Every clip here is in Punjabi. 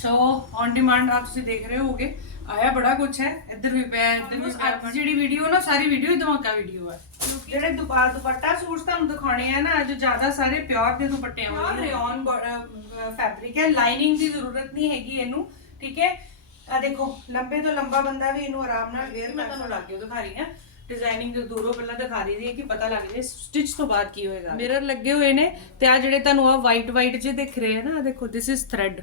ਸੋ ਔਨ ਡਿਮਾਂਡ ਆ ਤੁਸੀਂ ਦੇਖ ਰਹੇ ਹੋਗੇ ਆਇਆ ਬੜਾ ਕੁਝ ਹੈ। ਇੱਧਰ ਵੀ ਪਿਆ ਇੱਧਰ ਵੀ ਪਿਆ। ਅੱਜ। ਜਿਹੜੀ ਵੀਡੀਓ ਨਾ ਸਾਰੀ ਵੀਡੀਓ ਹੀ ਧਮਾਕਾ ਵੀਡੀਓ ਹੈ। ਜਿਹੜੇ ਦੁਪਾ ਦੁਪੱਟਾ ਸੂਟ ਤੁਹਾਨੂੰ ਦਿਖਾਣੇ ਆ ਨਾ ਅੱਜ ਜ਼ਿਆਦਾ ਸਾਰੇ ਪਿਓਰ ਦੇ ਦੁਪੱਟਿਆਂ ਵਾਲੇ ਰਿਓਨ ਫੈਬਰਿਕ ਹੈ। ਲਾਈਨਿੰਗ ਦੀ ਜ਼ਰੂਰਤ ਨਹੀਂ ਹੈਗੀ ਇਹਨੂੰ ਠੀਕ ਹੈ? ਆ ਦੇਖੋ ਲੰਬੇ ਤੋਂ ਲੰਬਾ ਬੰਦਾ ਵੀ ਇਹਨੂੰ ਆਰਾਮ ਨਾਲ ਵੇਅਰ ਮੈਂ ਤੁਹਾਨੂੰ ਲੱਗ ਦਿਖਾ ਰਹੀ ਹਾਂ। ਡਿਜ਼ਾਈਨਿੰਗ ਜੋ ਦੂਰੋਂ ਪਹਿਲਾਂ ਦਿਖਾ ਰਹੀ ਹੈ ਕਿ ਪਤਾ ਲੱਗ ਜੇ ਸਟਿਚ ਤੋਂ ਬਾਅਦ ਕੀ ਹੋਏਗਾ। ਮਿਰਰ ਲੱਗੇ ਹੋਏ ਨੇ ਤੇ ਆ ਜਿਹੜੇ ਤੁਹਾਨੂੰ ਆ ਵਾਈਟ ਵਾਈਟ ਜੇ ਦਿਖ ਰਹੇ ਆ ਨਾ ਦੇਖੋ ਥਿਸ ਇਜ਼ ਥ੍ਰੈਡ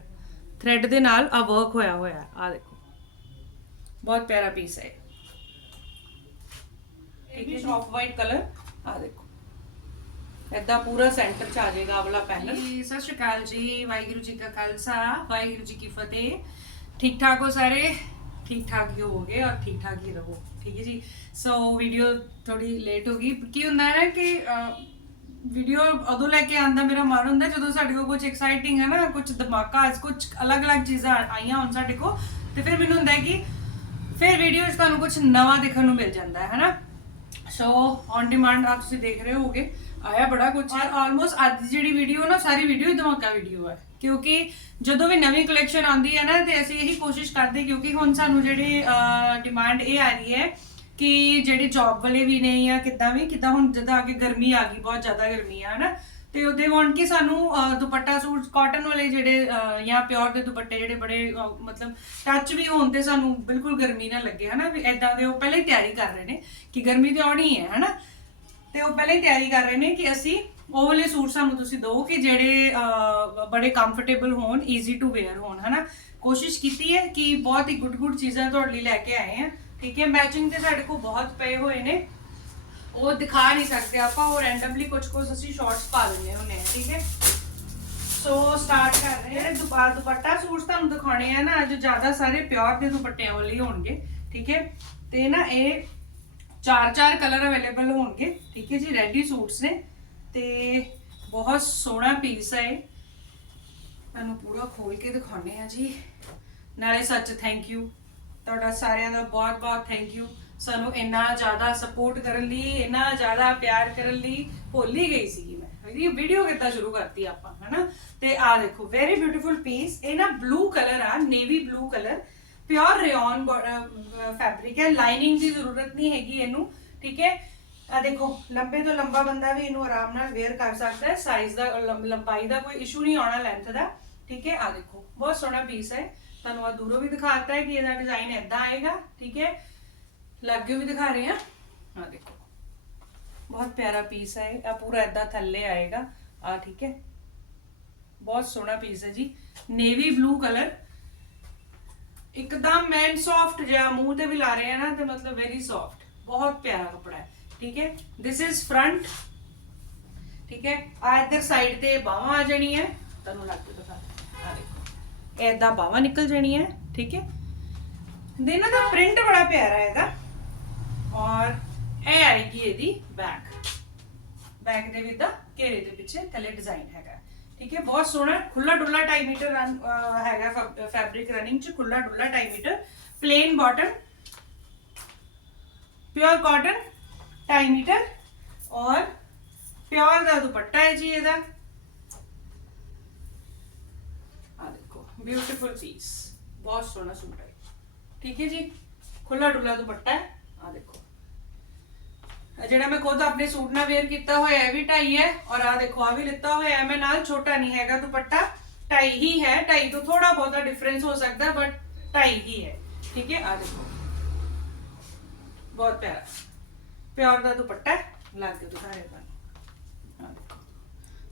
ਥ੍ਰੈਡ ਦੇ ਨਾਲ ਆ ਵਰਕ ਹੋਇਆ ਹੋਇਆ ਆ ਦੇਖੋ। ਬਹੁਤ ਪਿਆਰਾ ਪੀਸ ਹੈ ਠੀਕ ਹੈ ਆਫ ਵਾਈਟ ਕਲਰ ਆ ਦੇਖੋ। ਏਦਾਂ ਪੂਰਾ ਸੈਂਟਰ ਚ ਆ ਜਾਏਗਾ ਆਹ ਵਾਲਾ ਪੈਨਲ ਜੀ ਸਤਿ ਸ਼੍ਰੀ ਅਕਾਲ ਜੀ ਵਾਹਿਗੁਰੂ ਜੀ ਕਾ ਖਾਲਸਾ ਵਾਹਿਗੁਰੂ ਜੀ ਕੀ ਫਤਿਹ। ਠੀਕ ਠਾਕ ਹੋ ਸਾਰੇ? ਠੀਕ ਠਾਕ ਹੀ ਹੋਵੋਗੇ ਔਰ ਠੀਕ ਠਾਕ ਹੀ ਰਹੋ। ਠੀਕ ਹੈ ਜੀ। ਸੋ ਵੀਡੀਓ ਥੋੜੀ ਲੇਟ ਹੋ ਗਈ। ਕੀ ਹੁੰਦਾ ਹੈ ਨਾ ਕਿ ਵੀਡੀਓ ਉਦੋਂ ਲੈ ਕੇ ਆਂਦਾ ਮੇਰਾ ਮਨ ਹੁੰਦਾ, ਜਦੋਂ ਸਾਡੇ ਕੋਲ ਕੁਝ ਐਕਸਾਈਟਿੰਗ ਹੈ ਨਾ ਕੁਝ ਧਮਾਕਾ ਕੁਝ ਅਲੱਗ-ਅਲੱਗ ਚੀਜ਼ਾਂ ਆਈਆਂ ਹੁਣ ਸਾਡੇ ਕੋਲ, ਤੇ ਫਿਰ ਮੈਨੂੰ ਹੁੰਦਾ ਕਿ ਫਿਰ ਵੀਡੀਓ 'ਚ ਤੁਹਾਨੂੰ ਕੁਝ ਨਵਾਂ ਦੇਖਣ ਨੂੰ ਮਿਲ ਜਾਂਦਾ ਹੈ, ਹਨਾ? ਸੋ ਔਨ ਡਿਮਾਂਡ ਆ ਤੁਸੀਂ ਦੇਖ ਰਹੇ ਹੋਗੇ ਆਇਆ ਬੜਾ ਕੁਝ ਹੈ ਆਲਮੋਸਟ ਅੱਜ ਦੀ ਜਿਹੜੀ ਵੀਡੀਓ ਨਾ, ਸਾਰੀ ਵੀਡੀਓ ਹੀ ਧਮਾਕਾ ਵੀਡੀਓ ਹੈ। ਕਿਉਂਕਿ ਜਦੋਂ ਵੀ ਨਵੀਂ ਕਲੈਕਸ਼ਨ ਆਉਂਦੀ ਹੈ ਨਾ, ਤੇ ਅਸੀਂ ਇਹੀ ਕੋਸ਼ਿਸ਼ ਕਰਦੇ ਕਿਉਂਕਿ ਹੁਣ ਸਾਨੂੰ ਜਿਹੜੀ ਡਿਮਾਂਡ ਇਹ ਆ ਰਹੀ ਹੈ ਕਿ ਜਿਹੜੇ ਜੌਬ ਵਾਲੇ ਵੀ ਨੇ ਜਾਂ ਕਿੱਦਾਂ ਵੀ, ਕਿੱਦਾਂ ਹੁਣ ਜਦੋਂ ਅੱਗੇ ਗਰਮੀ ਆ ਗਈ, ਬਹੁਤ ਜ਼ਿਆਦਾ ਗਰਮੀ ਆ, ਹਨਾ? ਤੇ ਉਹਦੇ ਵਾਂਟ ਕਿ ਸਾਨੂੰ ਦੁਪੱਟਾ ਸੂਟ ਕਾਟਨ ਵਾਲੇ ਜਿਹੜੇ ਜਾਂ ਪਿਓਰ ਦੇ ਦੁਪੱਟੇ ਜਿਹੜੇ ਬੜੇ ਮਤਲਬ ਟੱਚ ਵੀ ਹੋਣ ਤੇ ਸਾਨੂੰ ਬਿਲਕੁਲ ਗਰਮੀ ਨਾ ਲੱਗੇ, ਹਨਾ? ਵੀ ਐਦਾਂ ਦੇ ਉਹ ਪਹਿਲਾਂ ਹੀ ਤਿਆਰੀ ਕਰ ਰਹੇ ਨੇ ਕਿ ਗਰਮੀ ਤੇ ਆਉਣੀ ਹੈ, ਹਨਾ? ਤੇ ਉਹ ਪਹਿਲਾਂ ਹੀ ਤਿਆਰੀ ਕਰ ਰਹੇ ਨੇ ਕਿ ਅਸੀਂ ਉਹ ਵਾਲੇ ਸੂਟ ਸਾਨੂੰ ਤੁਸੀਂ ਦਿਓ ਕਿ ਜਿਹੜੇ ਬੜੇ ਕੰਫਰਟੇਬਲ ਹੋਣ ਈਜ਼ੀ ਟੂ ਵੇਅਰ ਹੋਣ, ਹਨਾ? ਕੋਸ਼ਿਸ਼ ਕੀਤੀ ਹੈ ਕਿ ਬਹੁਤ ਹੀ ਗੁੱਡ ਗੁੱਡ ਚੀਜ਼ਾਂ ਤੁਹਾਡੇ ਲਈ ਲੈ ਕੇ ਆਏ ਆ ਠੀਕ ਹੈ ਮੈਚਿੰਗ ਤੇ ਸਾਡੇ ਕੋਲ ਬਹੁਤ ਪਏ ਹੋਏ ਨੇ। ਉਹ ਦਿਖਾ ਨਹੀਂ ਸਕਦੇ ਆਪਾਂ, ਉਹ ਰੈਂਡਮਲੀ ਕੁਝ ਕੁਝ ਅਸੀਂ ਸ਼ਾਰਟਸ ਪਾ ਦਿੰਦੇ ਹੁੰਦੇ ਆ ਠੀਕ ਹੈ। ਸੋ ਸਟਾਰਟ ਕਰ ਰਹੇ ਹਾਂ। ਜਿਹੜੇ ਦੁਪੱਟਾ ਸੂਟਸ ਤੁਹਾਨੂੰ ਦਿਖਾਉਣੇ ਆ ਨਾ, ਅੱਜ ਜ਼ਿਆਦਾ ਸਾਰੇ ਪਿਓਰ ਦੇ ਦੁਪੱਟਿਆਂ ਵਾਲੇ ਹੋਣਗੇ, ਠੀਕ ਹੈ। ਤੇ ਨਾ ਇਹ ਚਾਰ ਚਾਰ ਕਲਰ ਅਵੇਲੇਬਲ ਹੋਣਗੇ, ਠੀਕ ਹੈ ਜੀ ਰੈਡੀ ਸੂਟਸ ਨੇ। ਤੇ ਬਹੁਤ ਸੋਹਣਾ ਪੀਸ ਹੈ ਇਹ। ਤੁਹਾਨੂੰ ਪੂਰਾ ਖੋਲ ਕੇ ਦਿਖਾਉਣੇ ਆ ਜੀ। ਨਾਲੇ ਸੱਚ ਥੈਂਕ ਯੂ ਤੁਹਾਡਾ ਸਾਰਿਆਂ ਦਾ ਬਹੁਤ ਬਹੁਤ ਥੈਂਕ ਯੂ ਸਾਨੂੰ ਇੰਨਾ ਜ਼ਿਆਦਾ ਸਪੋਰਟ ਕਰਨ ਲਈ, ਇੰਨਾ ਜ਼ਿਆਦਾ ਪਿਆਰ ਕਰਨ ਲਈ ਭੁੱਲ ਹੀ ਗਈ ਸੀਗੀ ਮੈਂ। ਇਹਦੀ ਵੀਡੀਓ ਕਿੱਦਾਂ ਸ਼ੁਰੂ ਕਰਤੀ ਆਪਾਂ, ਹਨਾ? ਤੇ ਆ ਦੇਖੋ ਵੈਰੀ ਬਿਊਟੀਫੁਲ ਪੀਸ ਇਹ ਨਾ ਬਲੂ ਕਲਰ ਆ navy blue colour pure rayon fabric ਹੈ। ਲਾਈਨਿੰਗ ਦੀ ਜ਼ਰੂਰਤ ਨਹੀਂ ਹੈਗੀ ਇਹਨੂੰ, ਠੀਕ ਹੈ? ਆ ਦੇਖੋ, ਲੰਬੇ ਤੋਂ ਲੰਬਾ ਬੰਦਾ ਵੀ ਇਹਨੂੰ ਆਰਾਮ ਨਾਲ ਵੇਅਰ ਕਰ ਸਕਦਾ ਹੈ। ਸਾਈਜ਼ ਦਾ ਲੰਬਾਈ ਦਾ ਕੋਈ ਇਸ਼ੂ ਨਹੀਂ, ਆਉਣਾ ਲੈਂਥ ਦਾ, ਠੀਕ ਹੈ? ਆ ਦੇਖੋ, ਬਹੁਤ ਸੋਹਣਾ ਪੀਸ ਹੈ। ਤੁਹਾਨੂੰ ਆ ਦੂਰੋਂ ਵੀ ਦਿਖਾਤਾ ਹੈ ਕਿ ਇਹਦਾ ਡਿਜ਼ਾਈਨ ਇਦਾਂ ਆਏਗਾ, ਠੀਕ ਹੈ? ਲਾਗੇ ਵੀ ਦਿਖਾ ਰਹੇ ਆ ਆ ਦੇਖੋ। ਬਹੁਤ ਪਿਆਰਾ ਪੀਸ ਹੈ ਆ ਪੂਰਾ ਇਦਾਂ ਥੱਲੇ ਆਏਗਾ। ਆ ਠੀਕ ਹੈ। ਬਹੁਤ ਸੋਹਣਾ ਪੀਸ ਹੈ ਜੀ। ਨੇਵੀ ਬਲੂ ਕਲਰ ਇੱਕਦਮ ਮੈਨ ਸੌਫਟ ਜਿਹਾ, ਮੂੰਹ ਤੇ ਵੀ ਲਾ ਰਹੇ ਆ ਨਾ, ਤੇ ਮਤਲਬ ਵੈਰੀ ਸੌਫਟ ਬਹੁਤ ਪਿਆਰਾ ਕਪੜਾ ਹੈ। ਠੀਕ ਹੈ? ਥਿਸ ਇਜ਼ ਫਰੰਟ ਠੀਕ ਹੈ? ਆ ਇੱਧਰ ਸਾਈਡ ਤੇ ਬਾਹਾਂ ਆ ਜਾਣੀ ਹੈ ਤੁਹਾਨੂੰ ਲੱਗ ਕੇ ਦਿਖਾ ਐਦਾਂ ਬਾਹਾਂ ਨਿਕਲ ਜਾਣੀ ਹੈ ਠੀਕ ਹੈ? ਦੇ ਇਹਨਾਂ ਦਾ ਪ੍ਰਿੰਟ ਬੜਾ ਪਿਆਰਾ ਹੈ ਇਹਦਾ। ਔਰ ਇਹ ਆਏਗੀ ਇਹਦੀ? ਬੈਕ ਬੈਕ ਦੇ ਵਿੱਚ ਦਾ ਘੇਰੇ ਦੇ ਪਿੱਛੇ ਥੱਲੇ ਡਿਜ਼ਾਈਨ ਹੈਗਾ। ਠੀਕ ਹੈ? ਬਹੁਤ ਸੋਹਣਾ ਖੁੱਲਾ ਡੁੱਲਾ 2.5 ਮੀਟਰ ਰਨ- ਅਹ ਹੈਗਾ ਫੈਬਰਿਕ ਰਨਿੰਗ ਚ ਖੁੱਲਾ ਡੁੱਲਾ 2.5 metre. Plain bottom pure cotton 2.5 metre. ਔਰ ਪਿਓਰ ਦਾ ਦੁਪੱਟਾ ਹੈ ਜੀ ਇਹਦਾ ਆ ਦੇਖੋ ਬਿਊਟੀਫੁਲ ਪੀਸ ਬਹੁਤ ਸੋਹਣਾ ਸੂਟ ਹੈ ਠੀਕ ਹੈ ਜੀ ਖੁੱਲਾ ਡੁੱਲਾ ਦੁਪੱਟਾ ਹੈ ਆ ਦੇਖੋ ਆਹ ਜਿਹੜਾ ਮੈਂ ਖੁਦ ਆਪਣੇ ਸੂਟ ਨਾਲ ਵੇਅਰ ਕੀਤਾ ਹੋਇਆ ਹੈ ਵੀ ਢਾਈ ਹੈ ਔਰ ਆ ਦੇਖੋ ਆ ਵੀ ਲਿੱਤਾ ਹੋਇਆ ਹੈ ਮੈਂ ਨਾਲ ਛੋਟਾ ਨਹੀਂ ਹੈਗਾ ਦੁਪੱਟਾ ਢਾਈ ਹੀ ਹੈ ਢਾਈ ਤੋਂ ਥੋੜਾ ਬਹੁਤਾ ਡਿਫਰੈਂਸ ਹੋ ਸਕਦਾ ਬਟ ਢਾਈ ਹੀ ਹੈ ਠੀਕ ਹੈ ਆ ਦੇਖੋ ਬਹੁਤ ਪਿਆਰਾ ਪਿਓਰ ਦਾ ਦੁਪੱਟਾ ਹੈ, ਲੱਗ ਕੇ ਦਿਖਾ ਰਿਹਾ ਤੁਹਾਨੂੰ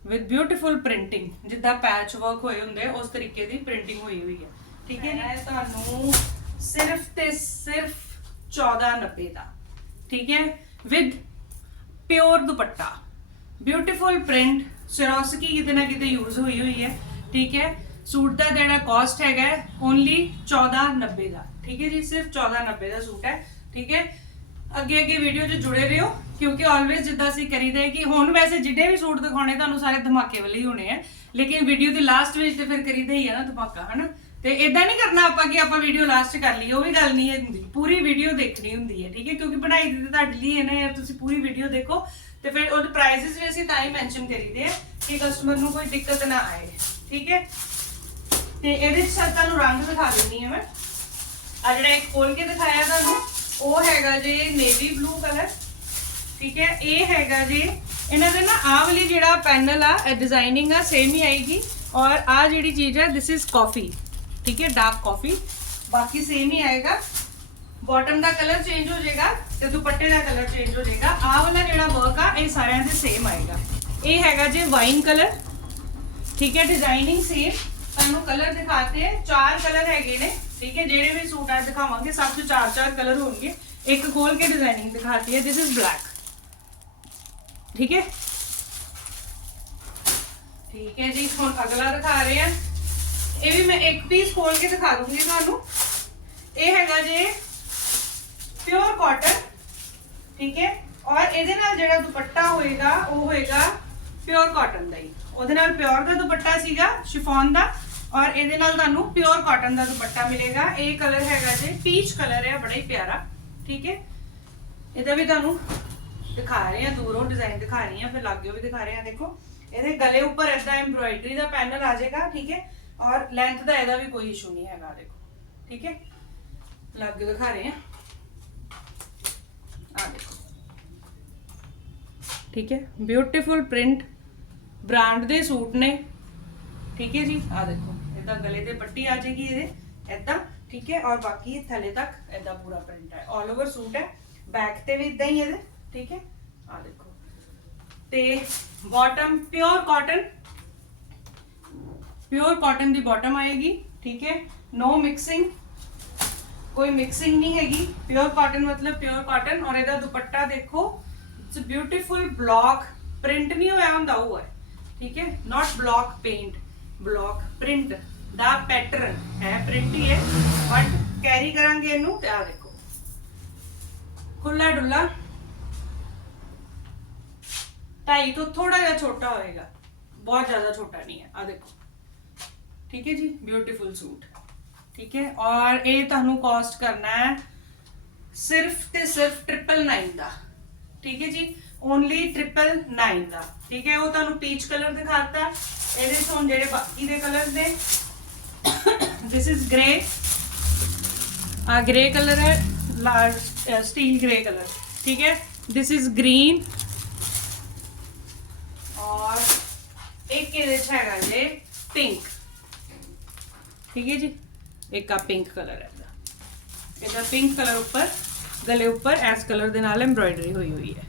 ਵਿਦ ਬਿਊਟੀਫੁਲ ਪ੍ਰਿੰਟਿੰਗ ਜਿੱਦਾਂ ਪੈਚ ਵਰਕ ਹੋਏ ਹੁੰਦੇ ਉਸ ਤਰੀਕੇ ਦੀ ਪ੍ਰਿੰਟਿੰਗ ਹੋਈ ਹੋਈ ਹੈ। ਠੀਕ ਹੈ ਇਹ ਤੁਹਾਨੂੰ ਸਿਰਫ ਤੇ ਸਿਰਫ 1490 ਦਾ। ਠੀਕ ਹੈ? With pure dupatta. Beautiful print Swarovski ਕਿਤੇ ਨਾ ਕਿਤੇ ਯੂਜ਼ ਹੋਈ ਹੋਈ ਹੈ। ਠੀਕ ਹੈ? ਸੂਟ ਦਾ ਜਿਹੜਾ ਕਾਸਟ ਹੈਗਾ ਓਨਲੀ 1490 ਦਾ। ਠੀਕ ਹੈ ਜੀ? ਸਿਰਫ 1490 ਦਾ ਸੂਟ ਹੈ। ਠੀਕ ਹੈ? ਅੱਗੇ ਅੱਗੇ ਵੀਡੀਓ 'ਚ ਜੁੜੇ ਰਹੋ, ਕਿਉਂਕਿ ਆਲਵੇਜ਼ ਜਿੱਦਾਂ ਅਸੀਂ ਕਰੀਦਾ ਹੈ ਕਿ ਹੁਣ ਵੈਸੇ ਜਿੱਡੇ ਵੀ ਸੂਟ ਦਿਖਾਉਣੇ, ਤੁਹਾਨੂੰ ਸਾਰੇ ਧਮਾਕੇ ਵਾਲੇ ਹੀ ਹੋਣੇ ਆ। ਲੇਕਿਨ ਵੀਡੀਓ ਦੇ ਲਾਸਟ ਵਿੱਚ ਤੇ ਫਿਰ ਕਰੀਦਾ ਹੀ ਆ ਨਾ ਧਮਾਕਾ, ਹਨਾ? ਤੇ ਇਦਾਂ ਨਹੀਂ ਕਰਨਾ ਆਪਾਂ ਕਿ ਆਪਾਂ ਵੀਡੀਓ ਲਾਸਟ ਕਰ ਲਈਏ, ਉਹ ਵੀ ਗੱਲ ਨਹੀਂ ਹੈ। ਹੁੰਦੀ ਪੂਰੀ ਵੀਡੀਓ ਦੇਖਣੀ ਹੁੰਦੀ ਹੈ, ਠੀਕ ਹੈ? ਕਿਉਂਕਿ ਬਣਾਈ ਦੀ ਤਾਂ ਤੁਹਾਡੇ ਲਈ ਹੈ ਨਾ, ਯਾਰ ਤੁਸੀਂ ਪੂਰੀ ਵੀਡੀਓ ਦੇਖੋ। ਤੇ ਫਿਰ ਉਹਦੇ ਪ੍ਰਾਈਸਿਸ ਵੀ ਅਸੀਂ ਤਾਂ ਹੀ ਮੈਂਸ਼ਨ ਕਰੀਦੇ ਆ ਕਿ ਕਸਟਮਰ ਨੂੰ ਕੋਈ ਦਿੱਕਤ ਨਾ ਆਏ, ਠੀਕ ਹੈ? ਤੇ ਇਹਦੇ ਚ ਤੁਹਾਨੂੰ ਰੰਗ ਦਿਖਾ ਦਿੰਦੀ ਹਾਂ ਮੈਂ। ਆ ਜਿਹੜਾ ਇੱਕ ਖੋਲ ਕੇ ਦਿਖਾਇਆ ਤੁਹਾਨੂੰ। ਉਹ ਹੈਗਾ ਜੀ ਨੇਵੀ ਬਲੂ ਕਲਰ ਠੀਕ ਹੈ, ਇਹ ਹੈਗਾ ਜੀ ਇਹਨਾਂ ਦੇ ਨਾ ਆਹ ਵਾਲੀ ਜਿਹੜਾ ਪੈਨਲ ਆ, ਇਹ ਡਿਜ਼ਾਈਨਿੰਗ ਆ ਸੇਮ ਹੀ ਆਏਗੀ ਔਰ ਆ ਜਿਹੜੀ ਚੀਜ਼ ਹੈ ਦਿਸ ਇਜ਼ ਕਾਫੀ ਠੀਕ ਹੈ ਡਾਰਕ ਕਾਫੀ ਬਾਕੀ ਸੇਮ ਹੀ ਆਏਗਾ। ਬਾਟਮ ਦਾ ਕਲਰ ਚੇਂਜ ਹੋ ਜਾਏਗਾ ਤੇ ਦੁਪੱਟੇ ਦਾ ਕਲਰ ਚੇਂਜ ਹੋ ਜਾਏਗਾ। ਆਹ ਵਾਲਾ ਜਿਹੜਾ ਵਰਕ ਆ, ਇਹ ਸਾਰਿਆਂ ਦੇ ਸੇਮ ਆਏਗਾ। ਇਹ ਹੈਗਾ ਜੀ ਵਾਈਨ ਕਲਰ ਠੀਕ ਹੈ ਡਿਜ਼ਾਈਨਿੰਗ ਸੇਮ ਤੁਹਾਨੂੰ ਕਲਰ ਦਿਖਾਤੇ ਚਾਰ ਕਲਰ ਹੈਗੇ ਨੇ। ਠੀਕ ਹੈ, ਜਿਹੜੇ ਵੀ ਸੂਟ ਆ, ਦਿਖਾਵਾਂਗੇ। ਸਭ ਤੋਂ ਚਾਰ ਚਾਰ ਕਲਰ ਹੋਣਗੇ। ਇੱਕ ਖੋਲ ਕੇ ਡਿਜ਼ਾਈਨਿੰਗ ਦਿਖਾਤੀ ਹੈ ਦਿਸ ਇਜ਼ ਬਲੈਕ ਠੀਕ ਹੈ? ਠੀਕ ਹੈ ਜੀ, ਹੁਣ ਅਗਲਾ ਦਿਖਾ ਰਹੇ ਆ ਇਹ ਵੀ ਮੈਂ ਇੱਕ ਪੀਸ ਖੋਲ ਕੇ ਦਿਖਾ ਦੂੰਗੀ ਤੁਹਾਨੂੰ। ਇਹ ਹੈਗਾ ਜੀ ਪਿਓਰ ਕਾਟਨ ਠੀਕ ਹੈ? ਔਰ ਇਹਦੇ ਨਾਲ ਜਿਹੜਾ ਦੁਪੱਟਾ ਹੋਏਗਾ, ਉਹ ਹੋਏਗਾ ਪਿਓਰ ਕਾਟਨ ਦਾ ਹੀ। ਉਹਦੇ ਨਾਲ ਪਿਓਰ ਦਾ ਦੁਪੱਟਾ ਸੀਗਾ ਸ਼ਿਫੋਨ ਦਾ। ਔਰ ਇਹਦੇ ਨਾਲ ਤੁਹਾਨੂੰ ਪਿਓਰ ਕਾਟਨ ਦਾ ਦੁਪੱਟਾ ਮਿਲੇਗਾ। ਇਹ ਕਲਰ ਹੈਗਾ ਜੀ ਪੀਚ ਕਲਰ ਹੈ, ਬੜਾ ਹੀ ਪਿਆਰਾ, ਠੀਕ ਹੈ? ਇਹਦਾ ਵੀ ਤੁਹਾਨੂੰ ਦਿਖਾ ਰਹੇ ਆ ਦੂਰੋਂ ਡਿਜ਼ਾਈਨ ਦਿਖਾ ਰਹੀ ਆ ਫਿਰ ਲਾਗਿਓ ਵੀ ਦਿਖਾ ਰਹੇ ਆ ਦੇਖੋ। ਇਹਦੇ ਗਲੇ ਉੱਪਰ ਏਦਾਂ ਐਮਬ੍ਰੋਇਡਰੀ ਦਾ ਪੈਨਲ ਆ ਜਾਏਗਾ, ਠੀਕ ਹੈ? ਔਰ ਲੈਂਥ ਦਾ ਇਹਦਾ ਵੀ ਕੋਈ ਇਸ਼ੂ ਨਹੀਂ ਹੈਗਾ, ਦੇਖੋ, ਠੀਕ ਹੈ? ਲਾਗਿਓ ਦਿਖਾ ਰਹੇ ਆ ਆ ਦੇਖੋ। ਠੀਕ ਹੈ? ਬਿਊਟੀਫੁਲ ਪ੍ਰਿੰਟ ਬ੍ਰਾਂਡ ਦੇ ਸੂਟ ਨੇ। ਠੀਕ ਹੈ ਜੀ? ਆ ਦੇਖੋ। ਇਦਾਂ ਗਲੇ ਤੇ ਪੱਟੀ ਆ ਜਾਏਗੀ ਇਹਦੇ ਇਦਾਂ ਠੀਕ ਹੈ ਔਰ ਬਾਕੀ ਥੱਲੇ ਤੱਕ ਇਦਾਂ ਪੂਰਾ ਪ੍ਰਿੰਟ ਹੈ 올 ਓਵਰ ਸੂਟ ਹੈ ਬੈਕ ਤੇ ਵੀ ਇਦਾਂ ਹੀ ਇਹਦੇ ਠੀਕ ਹੈ ਆ ਦੇਖੋ ਤੇ bottom pure cotton pure cotton ਦੀ ਬਾਟਮ ਆਏਗੀ ਠੀਕ ਹੈ ਨੋ ਮਿਕਸਿੰਗ ਕੋਈ ਮਿਕਸਿੰਗ ਨਹੀਂ ਹੈਗੀ ਪਿਓਰ ਕਾਟਨ ਮਤਲਬ ਪਿਓਰ ਕਾਟਨ ਔਰ ਇਹਦਾ ਦੁਪੱਟਾ ਦੇਖੋ ਇਟਸ ਬਿਊਟੀਫੁਲ ਬਲੌਕ ਪ੍ਰਿੰਟ ਨਹੀਂ ਹੋਇਆ ਹੁੰਦਾ ਉਹ ਹੈ ਠੀਕ ਹੈ not block paint block print the pattern ਹੈ ਪ੍ਰਿੰਟ ਹੀ ਹੈ ਬਟ ਕੈਰੀ ਕਰਾਂਗੇ ਇਹਨੂੰ ਤੇ ਆ ਦੇਖੋ। ਖੁੱਲਾ ਡੁੱਲਾ ਢਾਈ ਤੋਂ ਥੋੜਾ ਜਿਹਾ ਛੋਟਾ ਹੋਏਗਾ। ਬਹੁਤ ਜ਼ਿਆਦਾ ਛੋਟਾ ਨਹੀਂ ਹੈ ਆ ਦੇਖੋ। ਠੀਕ ਹੈ ਜੀ? ਬਿਊਟੀਫੁਲ ਸੂਟ ਠੀਕ ਹੈ? ਔਰ ਇਹ ਤੁਹਾਨੂੰ ਕਾਸਟ ਕਰਨਾ ਹੈ ਸਿਰਫ ਤੇ ਸਿਰਫ 999 ਦਾ। ਠੀਕ ਹੈ ਜੀ? ਓਨਲੀ 999 ਦਾ। ਠੀਕ ਹੈ? ਉਹ ਤੁਹਾਨੂੰ ਪੀਚ ਕਲਰ ਦਿਖਾਤਾ। ਇਹਦੇ ਤੋਂ ਜਿਹੜੇ ਬਾਕੀ ਦੇ ਕਲਰ ਨੇ ਦਿਸ ਇਜ਼ ਗ੍ਰੇ ਆ ਗ੍ਰੇ ਕਲਰ ਹੈ ਲਾਰਜ ਸਟੀਲ ਗ੍ਰੇ ਕਲਰ ਠੀਕ ਹੈ ਦਿਸ ਇਜ਼ ਗ੍ਰੀਨ ਔਰ ਇੱਕ ਇਹਦੇ ਚ ਹੈਗਾ ਜੇ ਪਿੰਕ ਠੀਕ ਹੈ ਜੀ ਇੱਕ ਆ ਪਿੰਕ ਕਲਰ ਹੈ ਇਹਦਾ ਇਹਦਾ ਪਿੰਕ ਕਲਰ ਉੱਪਰ ਗਲੇ ਉੱਪਰ ਐਸ ਕਲਰ ਦੇ ਨਾਲ ਐਮਬ੍ਰਾਇਡਰੀ ਹੋਈ ਹੋਈ ਹੈ